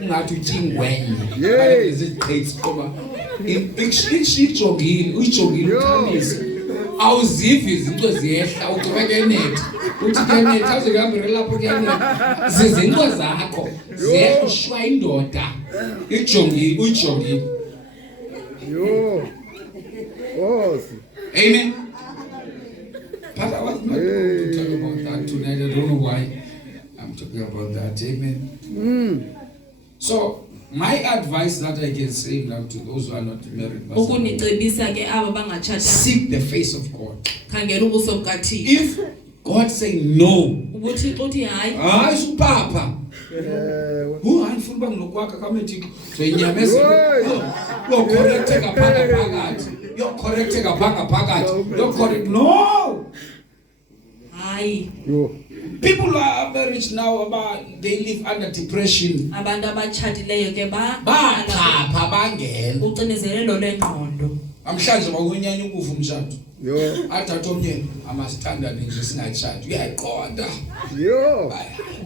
ungathi utyingwenye izigqithi qoba ijongile ukhamisa awuzivi izinto ziyehla uqhubeke net uthi kenet azokuhambela lapho kenet zizinto zakho ziyeshwa indoda ijongile Amen. But I was not going to talk about that tonight. I don't know why I'm talking about that. Amen. So my advice that I can say now to those who are not married, seek the face of God. If God say no, papa. Who are full bang lokwaka kamethi so inyamezi you're correcting a phakathi you're correcting a phakathi you're correct no hayi people who are married now about they live under depression abantu abatshatileyo ke baphapha bangena ucinezelelo lengqondo amhlanje bakunyanya ukufa umshado athatha omnye amastandard nje singatshati uyayiqonda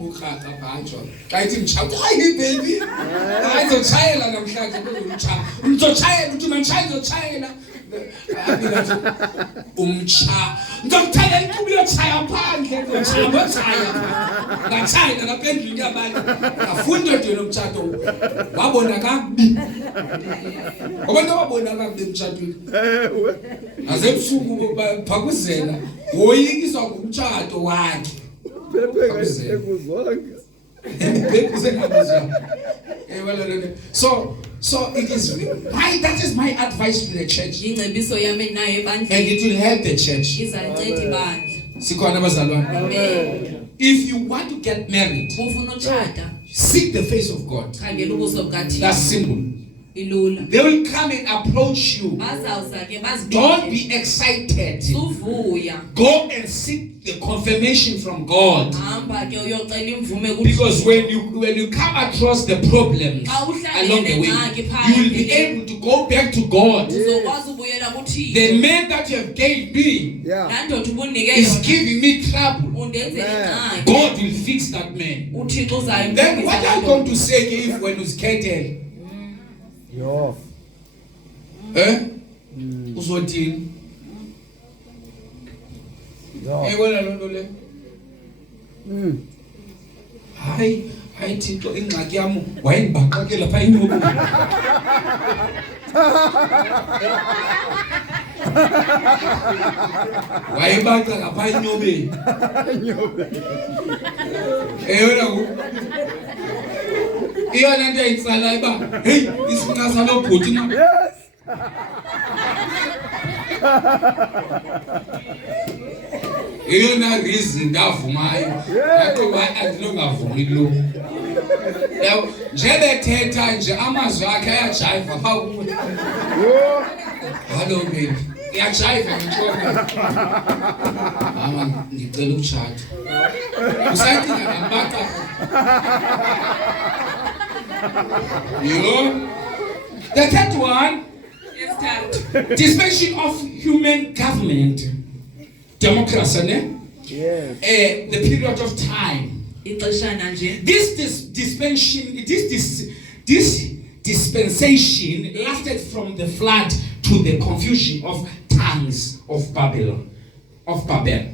ukhaka phanjwa xa ithi mtshado hayi baby ayizotshayela namhlanje ngizotshayela uthi mantshaye ngizotshayela ngizokutshaya inkqubo yotshaya phandle ngotshaya lapha endlini yabantu ngafunda nto nomtshato wabona kakubi abantu ababona kakubi emtshatweni azebusuku phakuzela woyikiswa ngumtshato wakhe So it is that is my advice to the church, ingcebiso yami nayo and ebandleni it will help the church. izanceda ibandla. Sikhona abazalwane. Amen. If you want to get married, Ufuna utshata, seek the face of God. khangela ubuso bukaThixo. That's simple. Ilula. They will come and approach you. Bazawuza ke Don't bazibize. be excited. Suvuya. Go and seek the confirmation from God. Hamba ke uyocela imvume Because when you come across the problems along the way, you will be able to go back to God. uzokwazi ubuyela kuThixo. The man that you have gave me Yeah. Nandoda ubunike is yona. giving me trouble. Undenzele ingxaki. God will fix that man. uThixo uzayimfundisa Then what are you lokho. going to say if when you skated? Yo. Uzothini? Yo. Yabona lo nto le. Hayi Thixo ingxaki yami wayengibaqakela pha inqobo. Wayebaqa lapha enyobeni. Eyona ku. Iyona nto ayitsalayo ba, hey, isincasa lo bhuti na. Yes. Iyona reason ndavumayo. Yathi why andilongavumi lo. Yabo, nje bethetha nje amazwi akhe ayajiva pha kuwe. Yo. Hello baby. Iyajiva ngitshona. Mama ngicela ukutshata. Usayicinga ngambaka. You know? The third one, Yes, Dad. dispensation of human government, democracy, ne? Yes. The period of time. Ixeshana nje. This dispensation lasted from the flood to the confusion of tongues of Babylon, of Babel.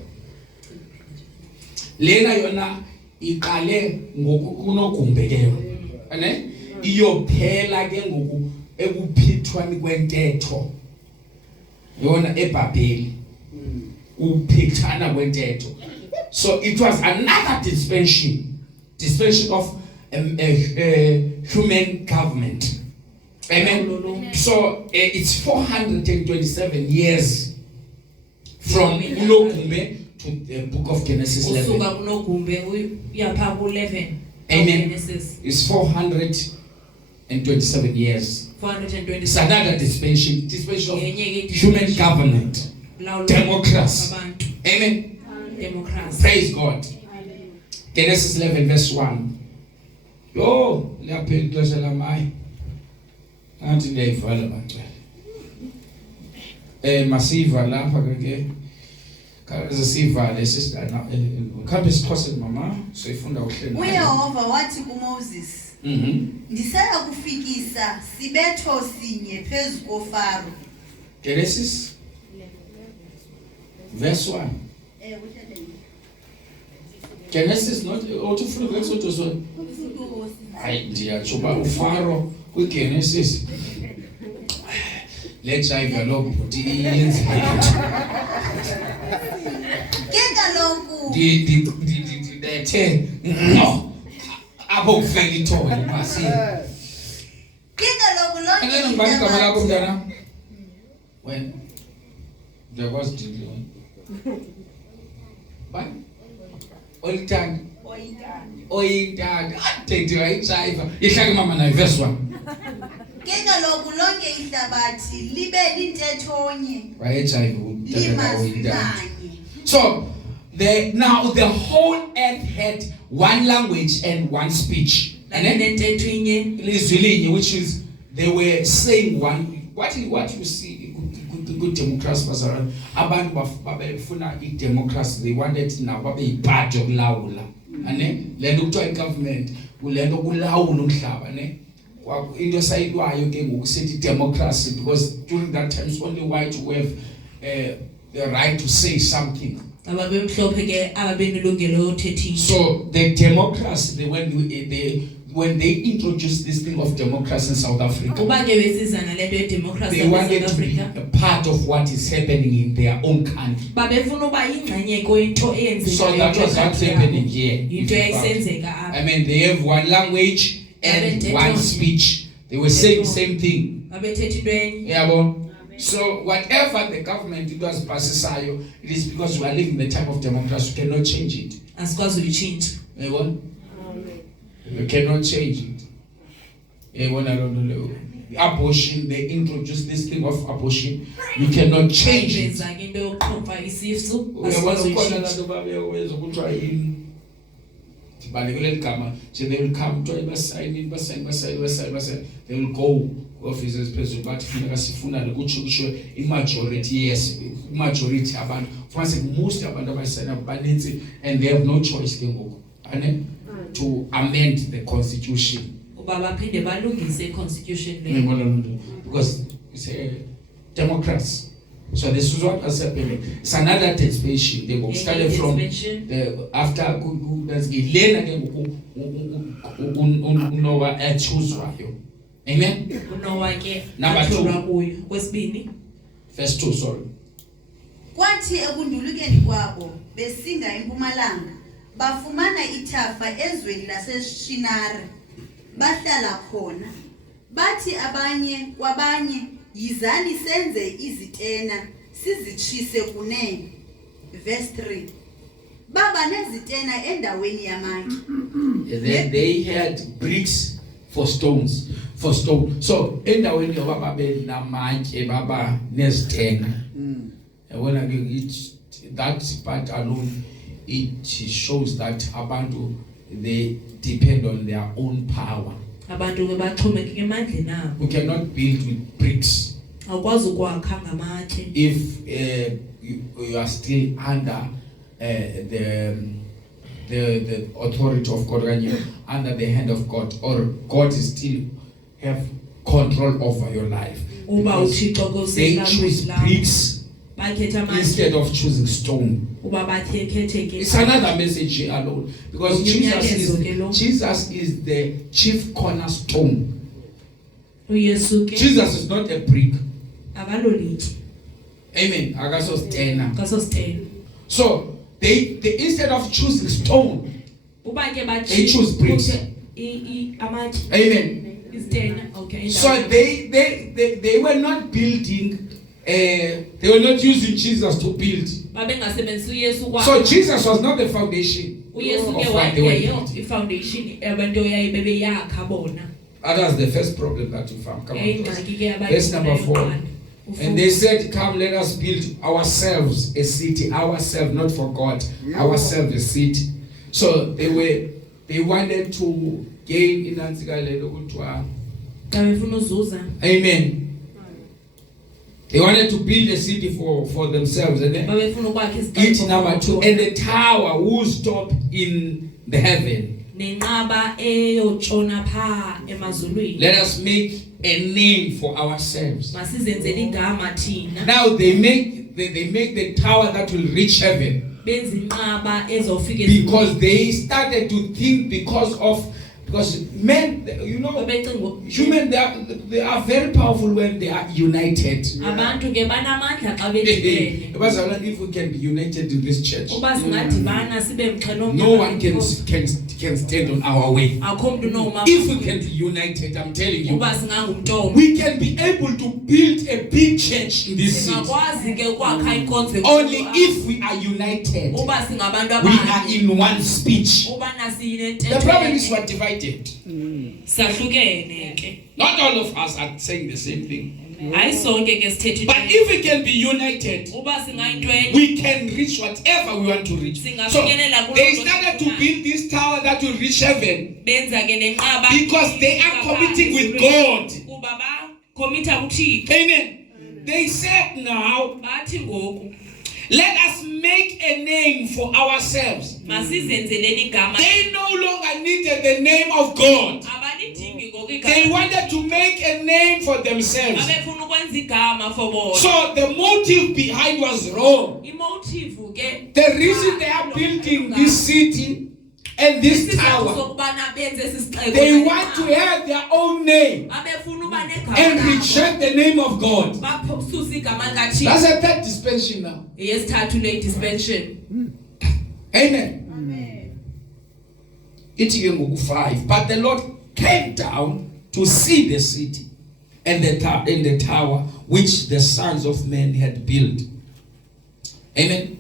Lena yona iqale ngokuNongqunge ke, ane iyophela ke ngoku ekuphithwani kwentetho yona eBhabheli, uphithana kwentetho. So it was another dispensation of human government. Amen. So it's 427 years from Ngqunge to the book of Genesis 11. Usuka kuNongqunge uyapha ku11. Amen. Genesis It's 427 years. 420. It's another dispensation of Yenye ke human government, Kulawula democracy. abantu. Amen. Democracy. Praise God. Genesis 11 verse 1. Yo, liyaphela ixesha lamayi. Ngathi ndiyayivala bacela. Masiva lapha ke. Kaze sivale sister na. Khambe siXhosa mama, soyifunda uhlelo. uYehova wathi kuMoses, ndisaya kufikisa sibetho sinye phezu koFaro. Genesis verse 1. Genesis not otufuna kuExodus 1. Hayi ndiyatsho ba uFaro kwiGenesis. Let's jive lo bhuti iyenze. Ke kaloku Bethe no apho kufela ithole masi. ke kaloku Angeke lonke ngibani igama lakho ihlabathi- mntana? Wena. Ndiyakwazi dili. Bani? Olithanda. Oyintanda. Ade ayijive. Ihlake mama nayo verse 1. ke kaloku lonke ihlabathi libe lintethonye Wayejive utata limazwi oyintanda. kanye. So now the whole earth had one language and one speech. And then Nanentetho inye. which is they were saying one. What you see good democracy was around. Abantu bafuna democracy. They wanted now babe part of kulawula. Ane lento kuthiwa government kulento kulawula umhlaba ne. Into sayidwayo ke ngokusethi democracy, because during that time it's only white who have the right to say something. Ababemhlophe ke ababenilungelo yothethiswa. So the democracy, when they introduced this thing of democracy in South Africa, Kuba ke besizana lento yedemocracy they eSouth wanted to be Africa. a part of what is happening in their own country. Babefuna uba yingxenye kwento So that was what's happening here. Into yayisenzeka apha. I mean, they have one language and one speech. They were saying same thing. babethetha into enye. Yabo. So whatever the government does passisayo, it is because we are living the time of democracy. We cannot change it. Asikwazi ulitshintsha. Yabo. You cannot change it. Abortion, they introduced this thing of abortion. You cannot change it. Benza ke into yokuqhopha isisu, Uyabona asikwazi ukhona ulitshintsha. lento babeyokwenza ukuthiwa yini? Balekele igama, so they will come to basayini. They will go offices president but funeka sifuna ukuchukusho imajority yes, majority abantu. Fancy most abantu abayisayina baninzi and they have no choice ke ngoku. Ane to amend the constitution. Uba baphinde balungise i-constitution le. Because it's a democracy. So this is what was happening. It's another dispensation. They go started from the after that's Elena Noah choose wayo. Amen. Unowa ke Number 2. ahlulwa kuyo. Kwesibini, Verse 2, sorry. Kwathi ekundulukeni kwabo besinga eMpumalanga bafumana ithafa ezweni laseShinare bahlala khona. Bathi abanye kwabanye yizani senze izitena sizitshise kunene. Verse 3. Baba nezitena endaweni yamanzi. Then they had bricks for stones. For stone. So endaweni yoba babe namatye baba nezitena. When I it that part alone, it shows that abantu they depend on their own power. abantu ke baxhomekeke emandleni abo. We cannot build with bricks Awukwazi ukwakha ngamatye if you are still under the authority of God, when you're under the hand of God, or God is still have control over your life. uba Because uThixo they kosekala choose lapho. bricks Bakhetha amatye instead of choosing stone. uba bakhethe ke. It's another message here alone, because Jesus is the chief cornerstone. uYesu ke Jesus is not a brick. akalolitye Amen. Akasostena. kasostena. So they instead of choosing stone, Uba ke they choose bricks. amatye Amen. izitena. Okay. So they were not building. They were not using Jesus to build. babengasebenzisa uYesu kwa. So Jesus was not the foundation uYesu ke of what they were wayeyo building. i-foundation abantu yayibebeyakha bona. That was the first problem that we found. Come on. Ingxaki ke Verse number 4. yokuqala. And they said, come, let us build ourselves a city. Ourselves, not for God. Ourselves a city. So they wanted to gain in Babefuna uzuza. Amen. They wanted to build a city for themselves. And then Babefuna ukwakha it izixeko. number 2. And the tower whose top in the heaven. Nenqaba eyotshona pha emazulwini. Let us make a name for ourselves. Masizenzele igama thina. Now they make the tower that will reach heaven. Benza inqaba ezofika Because they started to think because men, you know, human, they are very powerful when they are united. abantu ke banamandla xa bedibene. If we can be united in this church, Uba singadibana sibe mxhelo. no one can stand on our way. Akho mntu noma. If we can be united, I'm telling you, uba singangumntomo. we can be able to build a big church in this city. Singakwazi ke ukwakha inkonzo. Only if we are united. Uba singabantu We abanye. are in one speech. Uba nasine The problem is we are divided. sahlukene ke. Not all of us are saying the same thing. Hayi sonke ke sithethe. But if we can be united, uba singayinto enye. we can reach whatever we want to reach. So they started to build this tower that will reach heaven benza ke nenqaba because they are committing with God. Uba ba commita kuThixo. Amen. They said now, Bathi ngoku let us make a name for ourselves. masizenzeleni igama. They no longer needed the name of God. Abalidingi ngoku igama. They wanted to make a name for themselves. Babefuna ukwenza igama for bona. So the motive behind was wrong. Imotive ke. The reason they are building this city and this tower, sokubana benze sisixeko. they want to have their own name Babefuna uba negama. and reject the name of God. Basusa igama likaThixo. That's a third dispensation now. Yesithathu le dispensation. Amen. It's 5. But the Lord came down to see the city and the tower which the sons of men had built. Amen.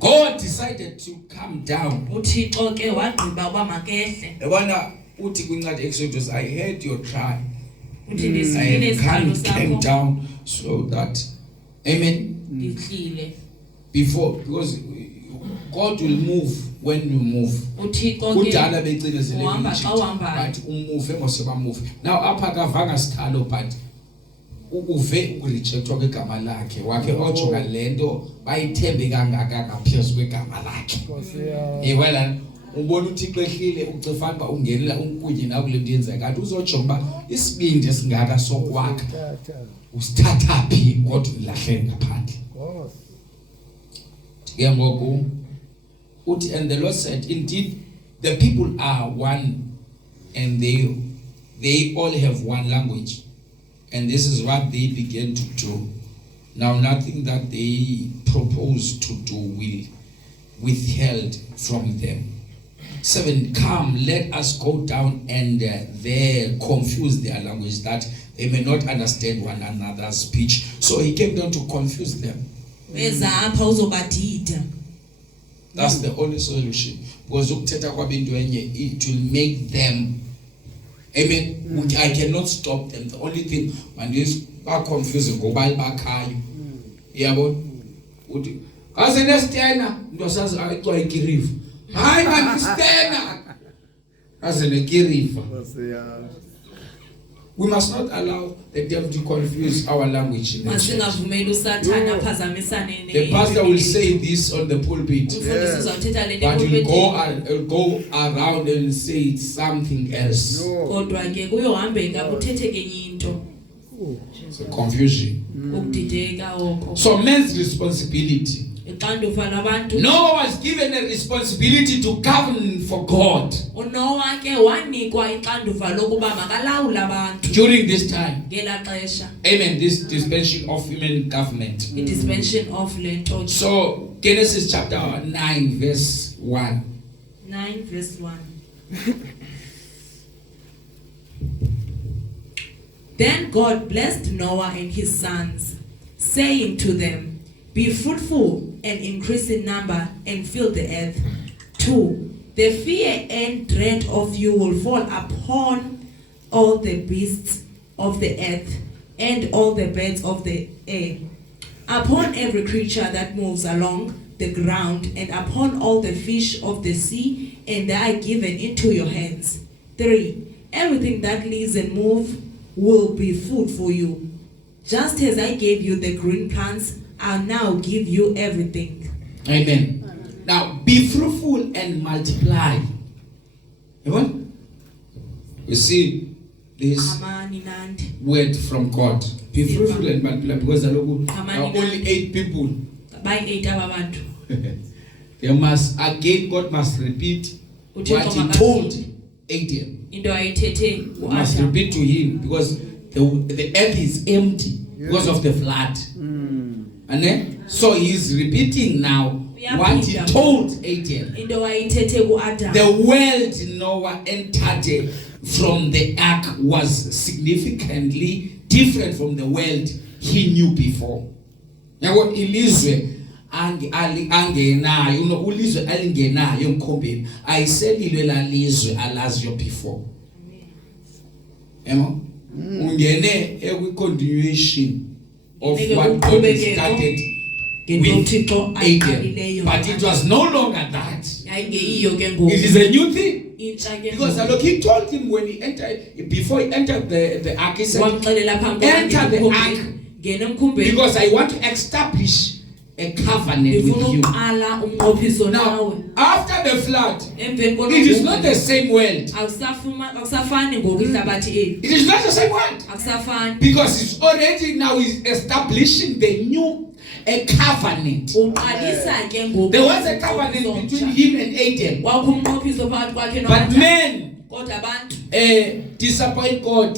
God decided to come down. uthixo ke wagqiba uba makehle Yabona uthi kwincwadi Exodus, I heard your cry. uthi I ndisile have isikhalo came sakho down so that, amen, ndihlile before, because God will move when you move. uthixo ke Kudala becinezele uhamba xa uhambayo. but umuve ngoseba move. Now apha kavanga sikhalo but uve ukurejectwa kwegama lakhe wakhe ojonga lento bayithembe kangaka ngaphezu kwegama lakhe. Wena ubona uThixo ehlile ucifana ba ungenela unkunye nawe kule nto yenza kanti uzojonga ba isibindi esingaka sokwakha usithatha phi kodwa ulahle ngaphandle. Ke ngoku uthi, and the Lord said, indeed the people are one and they all have one language, and this is what they began to do. Now nothing that they propose to do will withheld from them. 7, come, let us go down and there confuse their language, that they may not understand one another's speech. So he came down to confuse them. Eza apha uzobadida. That's the only solution. Because ukuthetha kwabintu enye, it will make them, amen, I cannot stop them. The only thing man is confusing ngoba bakhayo. Yabo uthi asenestena ndo sazi ayixwa ikiriva. Hayi mandistena asenekiriva. We must not allow the devil to confuse our language in the church. Masingavumeli usathana aphazamisane The pastor will say this on the pulpit, umfundisi uzawuthetha le but nto he'll pulpit. go around and say something else. Kodwa ke kuyohambeka kuthethe kenye into. It's a confusion. Ukudideka oko. So man's responsibility. Ixanduva labantu. Noah was given a responsibility to govern for God uNoah ke wanikwa ixanduva lokuba makalawula abantu during this time. ngela xesha. Amen. This dispensation of human government. The dispensation of lento. So Genesis chapter 9 verse 1. 9 verse 1. Then God blessed Noah and his sons, saying to them, be fruitful and increase in number and fill the earth. 2. The fear and dread of you will fall upon all the beasts of the earth and all the birds of the air, upon every creature that moves along the ground, and upon all the fish of the sea, and they are given into your hands. 3. Everything that lives and moves will be food for you. Just as I gave you the green plants, I'll now give you everything. Amen. Now be fruitful and multiply. Amen. You see this Amani nandi. word from God. Be fruitful and multiply, because there are only 8 people. By 8 abantu. They must again, God must repeat what he told Adam. Into ayithethe He must uAdam. repeat to him, because the earth is empty because of the flood. And then, so he's repeating now what he told Adam. Into ayithethe kuAdam. The world Noah entered from the ark was significantly different from the world he knew before. Yabo ilizwe angenayo ulizwe alingenayo emkhombeni ayiselilwe lalizwe alaziyo before. Yabo ungene ekwi-continuation of what God started with Adam, but it was no longer that. It is a new thing. Because he told him when he entered, before he entered the ark, he said, enter the ark, because I want to establish a covenant with you. Now, after the flood, it is not the same world. It is not the same world. Because it's already now is establishing the new covenant. There was a covenant between him and Adam. But men disappoint God.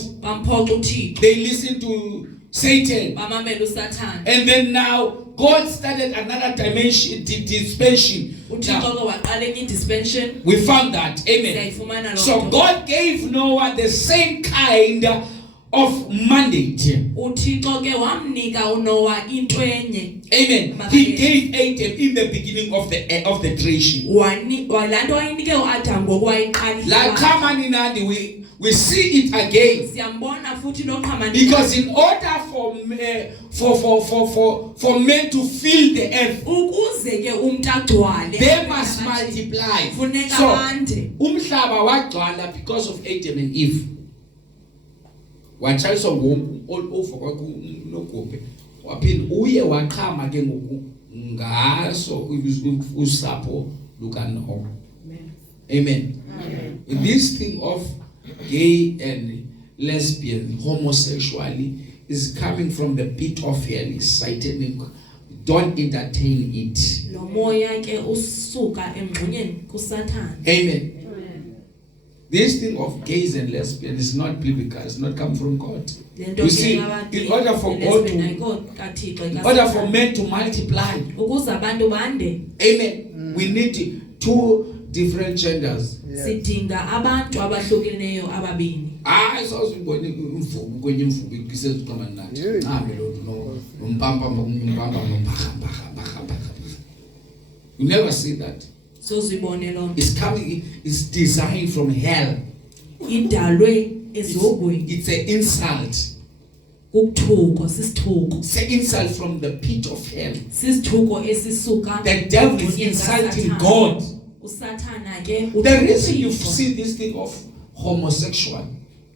They listen to Satan. bamamela uSathane. And then now God started another dimension, dispensation. uThixo Now, ke waqala enye i-dispensation. we found that. Amen. Siyayifumana lo So nto. God gave Noah the same kind of mandate. uThixo ke wamnika uNoah into enye. Amen. He gave Adam in the beginning of the creation. Lanto wayinike uAdam ngoku wayiqalisa. La Kamanинandi, we see it again. Siyambona futhi lo Qhamanina. Because in order for men to fill the earth, ukuze ke umuntu agcwale, they must multiply. funeka So bande. umhlaba wagcwala because of Adam and Eve. Watshayiswa over kwakugubhe. Waphinde uye waqhama ke ngoku ngaso usapho lukaNoah. Amen. This thing of gay and lesbian, homosexuality is coming from the pit of hell. It's satanic. Don't entertain it. Lo moya ke usuka emngxunyeni kuSathane. Amen. This thing of gays and lesbians is not biblical. It's not come from God. You see, in order for God to, in order for men to multiply, ukuze abantu bande, amen, we need two different genders. sidinga abantu abahlukeneyo ababini. Sawuzibona umfuku kwenye umfuku iseziqhama nathi. Nqame lo nompamba you never see that. So zibone lo. It's coming, it's designed from hell. Idalwe ezogweni. It's an insult. Ukuthuko sisithuko. It's an insult from the pit of hell. Sisithuko esisuka. The devil is insulting God. uSathana ke. The reason you see this thing of homosexual,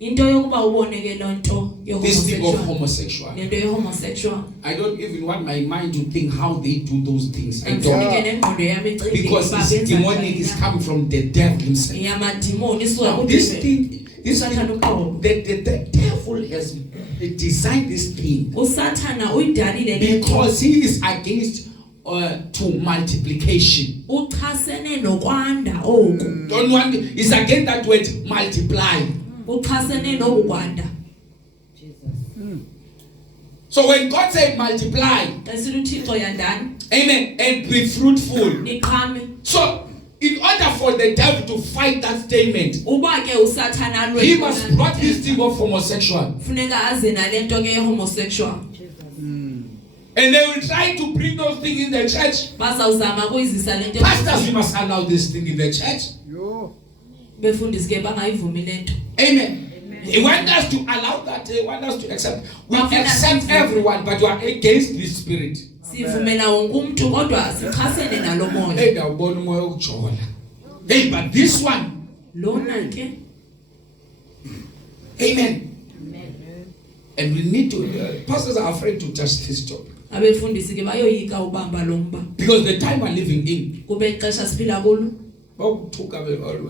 into yokuba ubone ke lonto this thing of homosexual, lento ye-homosexual. I don't even want my mind to think how they do those things. I Angifuni don't. ke nengqondo yami icinge Because ukuba it's benza demonic, njani is na. coming from the devil himself. Yamadimoni isuka Now, this kuDevil. thing, uSathana uqobo. the devil has designed this thing uSathana uyidalile lento because he is against to multiplication. uchasene nokwanda oku. Don't want, he's against that word multiply. Uchasene nokwanda. So when God said multiply, Esithi uThixo yandani amen, and be fruitful. niqhame. So in order for the devil to fight that statement, Uba ke uSathana alwe. he must brought this thing of homosexual. Funeka aze nalento ke homosexual. And they will try to bring those things in the church. Bazawuzama kuyizisa lento. Pastors, we must allow this thing in the church. Befundisi ke bangayivumi lento. Amen. They want us to allow that. They want us to accept. We accept everyone, but we are against this spirit. Sivumela wonke umuntu kodwa sichasene nalo moya. Hey, ndawubona umoya ukujola. Hey, but this one. Lona ke. Amen. And we need to. Pastors are afraid to touch this topic Abefundisi ke bayoyika ubamba lo mba. because the time we're living in. Kube ixesha siphila kulo.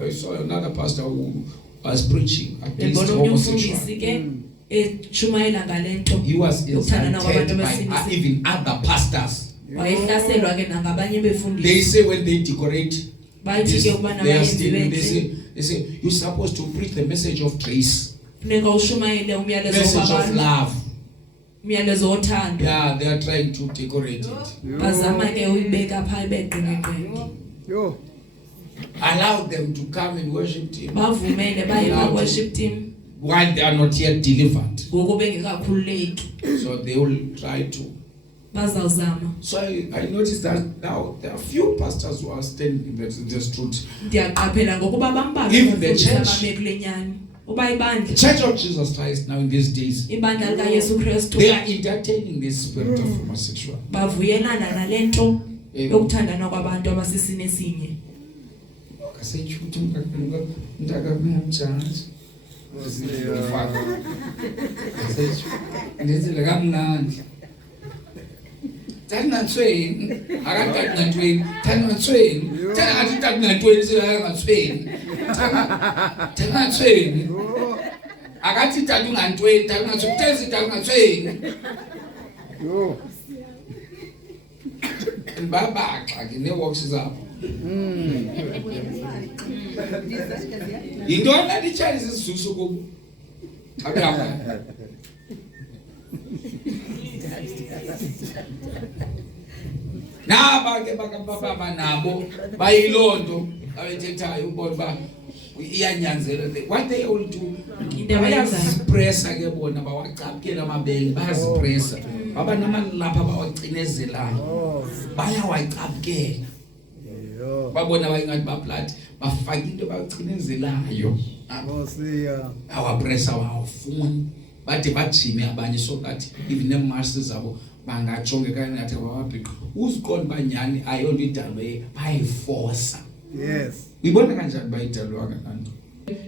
I saw another pastor who was preaching against Ngibona umnye homosexuality. umfundisi ke echumayela ngalento. He was Ukuthandana kwabantu insulted by besilisa. even other pastors. Wayehlaselwa ke nangabanye They befundisi. say when they decorate, Bayithi this, ke ubana they are bayenzi still, they benhle. say you're supposed to preach the message of grace, Funeka ushumayele umyalezo message of wabantu. love. Umyalezo wothando. Yeah, they are trying to decorate it. Bazama ke uyibeka pha beqinqeqe. Allow them to come and worship Him Bavumele baye ba worship team while they are not yet delivered. ngoku bengekakhululeki. So they will try to. Bazawuzama. So I noticed that now there are few pastors who are standing in this truth. Ndiyaqaphela ngokuba bambalwa Even the abafundisi church. abame kule nyani. Uba The ibandla Church of Jesus Christ now in these days, ibandla likaYesu Kristu they are entertaining this spirit of homosexual. bavuyelana nalento yokuthandana kwabantu abasisine sinye. Akathi tata ungantweni, tata ungathweni, tezi tata ungathweni. Babaxa ke ne-works zabo. Yintoni laa titshala isisizuso kubo? Akuyanga. Naba ke baba nabo bayilonto abethethayo ubona ba iyanyanzela. What they all do, bayazipressa ke bona bawacapukela amabele bayazipressa. Baba namani lapha bawacinezelayo bayawacapukela. Babona bayingathi baplathi bafaka into bacinezelayo. Awapressa awafuni bathi bajime abanye so that even emasters zabo bangajonge kangathi abababhiqa uziqonda banyani ayonto idalwe bayiforce. Yes. Uyibona kanjani bayidalwa kanti?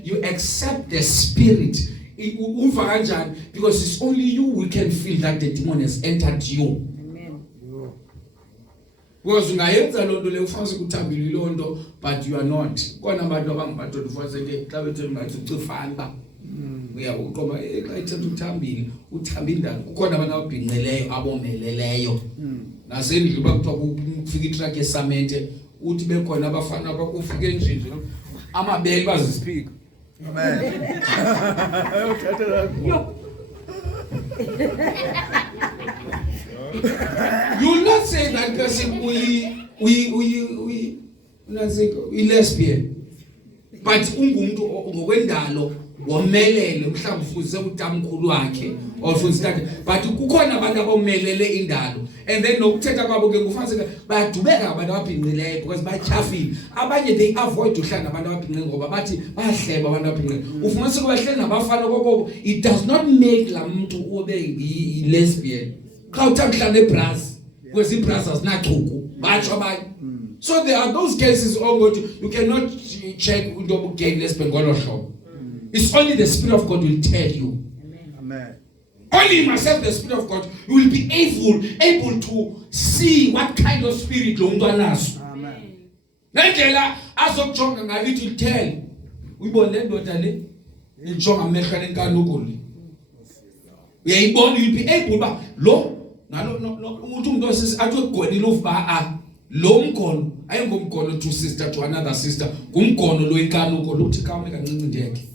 You accept the spirit. Uva kanjani because it's only you who can feel that the demon has entered you. Because ungayenza lonto le ufase kuthambile lonto but you are not. Kona abantu abangibadoda ufase ke xa bethe ngathi ucifana ba. Uyabuqoma xa ethetha uthambile uthamba indalo. Kukhona abantu ababhinqeleyo abomeleleyo. Nasendlu bakuthiwa kufika itruck yesamente uthi bekhona abafana abakufika endlini amabele bazispeak. Amen. You will not say that person we lesbian, but ungumuntu ngokwendalo womelele mhlawumbe fuze utamkhulu wakhe or fuze but kukhona abantu abomelele indalo and then nokuthetha kwabo ke kufanele bayadubeka abantu ababhinqileyo because bayachafile abanye they avoid uhlala nabantu ababhinqileyo ngoba bathi bayahleba abantu ababhinqileyo ufumanise kubahleli nabafana kokoko it does not make la muntu ube lesbian xa uthamhlala eBrazil because iBrazil asinachuku batsho abanye. So there are those cases you cannot check into gay lesbian ngolo hlobo. It's only the Spirit of God will tell you. Amen. Only in myself, the Spirit of God, you will be able to see what kind of spirit lo muntu anaso. Amen. Nendlela azokujonga ngayo it will tell. Uyibona le ndoda le ijonga amehlo lenkanuko le. Uyayibona you will be able ba lo umuntu osisi athi ugwena uva lo mgono ayingomgono to sister to another sister ngumgono lo inkanuko lo uthi kame kancinci ndiyeke.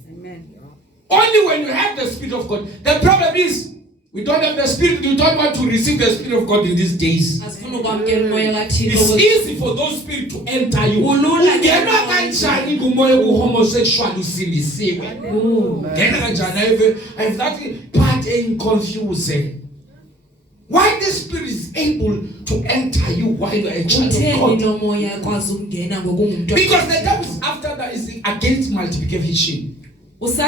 Only when you have the Spirit of God. The problem is we don't have the Spirit. We don't want to receive the Spirit of God in these days. It's easy for those spirits to enter you. Ungena kanjani kumoya homosexual usindisiwe? Ungena kanjani if that part ain't confusing. Why the Spirit is able to enter you while you are a child of God? Because the devil is after that is against multiplication. There is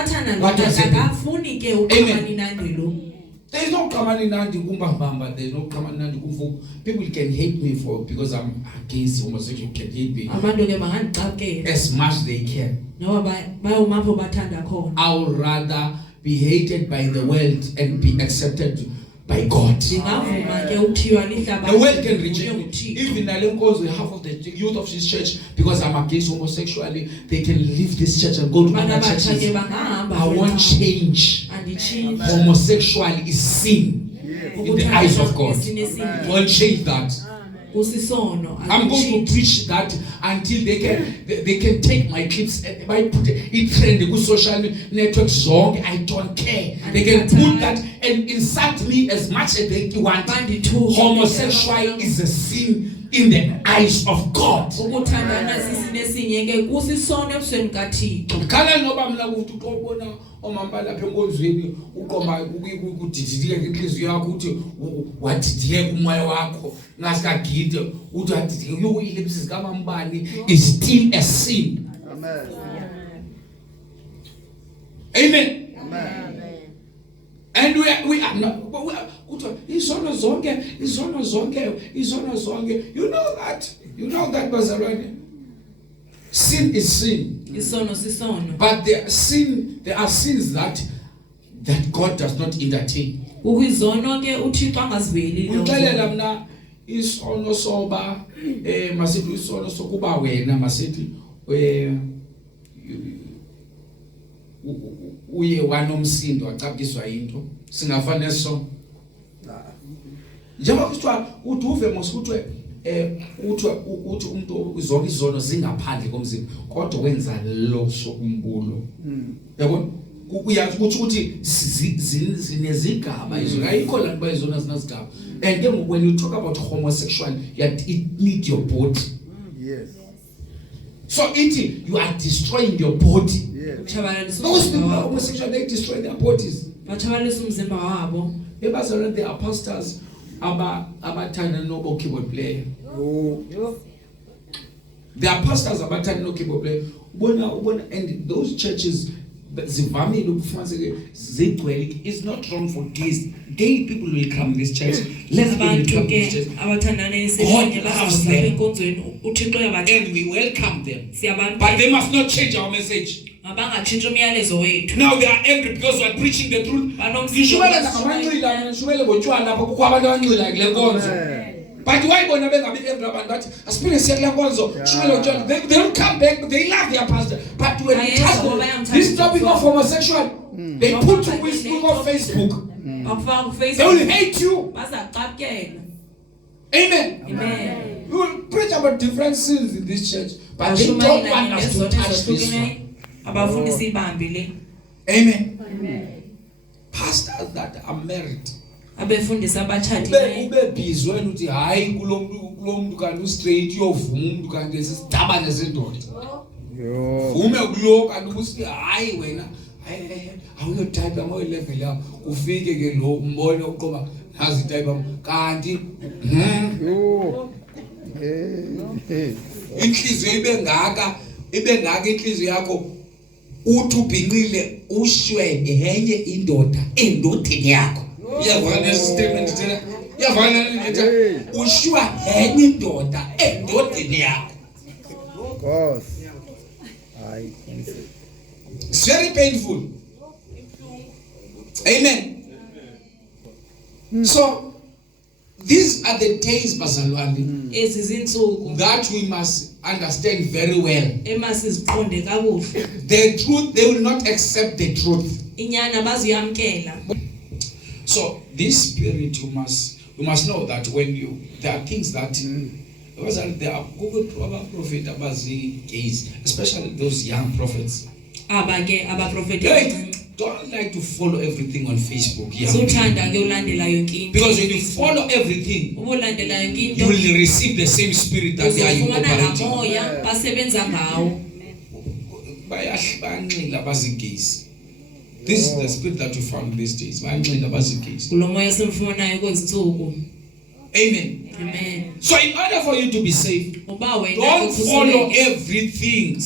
no command in Nandi Kumbamba, there is no command in Nandi Kumfu. People can hate me because I'm against homosexual, can hate me as much as they can. I would rather be hated by the world and be accepted by God. The world can reject me. Even half of the youth of this church, because I'm against homosexuality, they can leave this church and go to other churches. I want change. Homosexuality is sin in the eyes of God. I want change that. I'm going to preach that until they can take my clips and put it trend on social networks. I don't care. They can put that and insult me as much as they want. Homosexuality is a sin in the eyes of God. Omamba lapha enkonzweni uqoma ukudididika ngenhliziyo yakho uthi wadidike kumoya wakho ngasikagide uthi wadidike uyilipsi zikamambani is still a sin. Amen. Amen. Amen. And we are not izono zonke. You know that bazalwane. Sin is sin. But there are sins that God does not entertain. Ngixelela mina isono soba masithi isono sokuba wena masithi uye wanomsindo wacapukiswa into singafane so njengoba kuthiwa uduve mosikuthi uthi umuntu zonke izono zingaphandle komzimba kodwa wenza lo sokumbulo yabona uyakuthi ukuthi zinezigaba izona ayikho la kuba izona zinezigaba. And then when you talk about homosexual, it need your body. Yes. So you are destroying your body. Yes. Those people are homosexual, they destroy their bodies. batshabalisa umzimba wabo. Ebazalwane, they are pastors abathanda no keyboard player. There are pastors abathanda no keyboard player. Ubona and those churches zivamile ukufumaniseke zigcwele. It's not wrong for gays. Gay people will come to this church. Lesbian will come to this church. God loves them. And we welcome them. But they must not change our message. Now they are angry because we are preaching the truth. But why they don't come back, they love their pastor. But when you touch this topic of homosexual, they put to Facebook. They will hate you. Amen. Amen. We will preach about differences in this church, but they don't want us to touch this one. Amen. Pastors that are married, abefundisa abatshadileyo ube busy wena uthi hayi kulomuntu kanti straight uyovuma umuntu kanti esisitaba nesendoda. Vume kulo kanti usithi hayi wena awuyotype ama level yakho ufike ke lo umbone uqoba nazi type kanti inhliziyo ibe ngaka inhliziyo yakho uthi ubhinqile ushwe enye indoda endodeni yakho. Iyavana statement thina. Iyavana nje ushwa enye indoda endodeni yakho. Because it's very painful. Amen. So these are the days bazalwane that we must understand very well. The truth, they will not accept the truth. So this spirit, you must know that when there are things that there are prophet gays, especially those young prophets. They don't like to follow everything on Facebook. Because when you follow everything, you will receive the same spirit that they are operating. This is the spirit that we found these days. Amen. Amen. So in order for you to be safe, don't follow everything.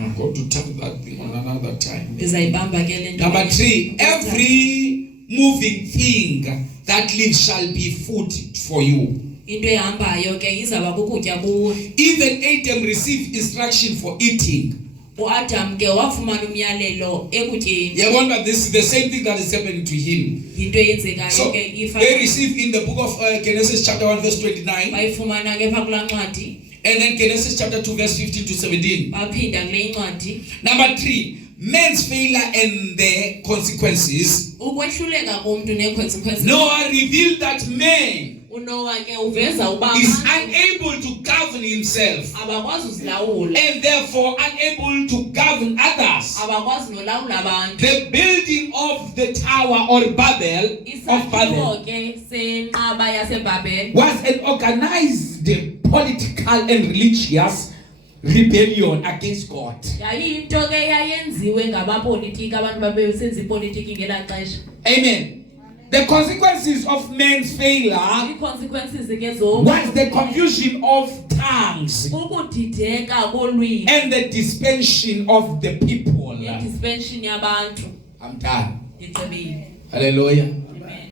I'm going to talk that thing on another time. Number 3, every moving thing that lives shall be food for you. Even Adam received instruction for eating. Yeah, but this is the same thing that is happening to him. So they receive in the book of Genesis chapter 1 verse 29. And then Genesis chapter 2 verse 15 to 17. Number 3, man's failure and the consequences. Noah revealed that man is unable to govern himself and therefore unable to govern others. The building of the tower or Babel was an organized political and religious rebellion against God. Amen. The consequences of man's failure was the confusion of tongues and the dispersion of the people. I'm done. Hallelujah.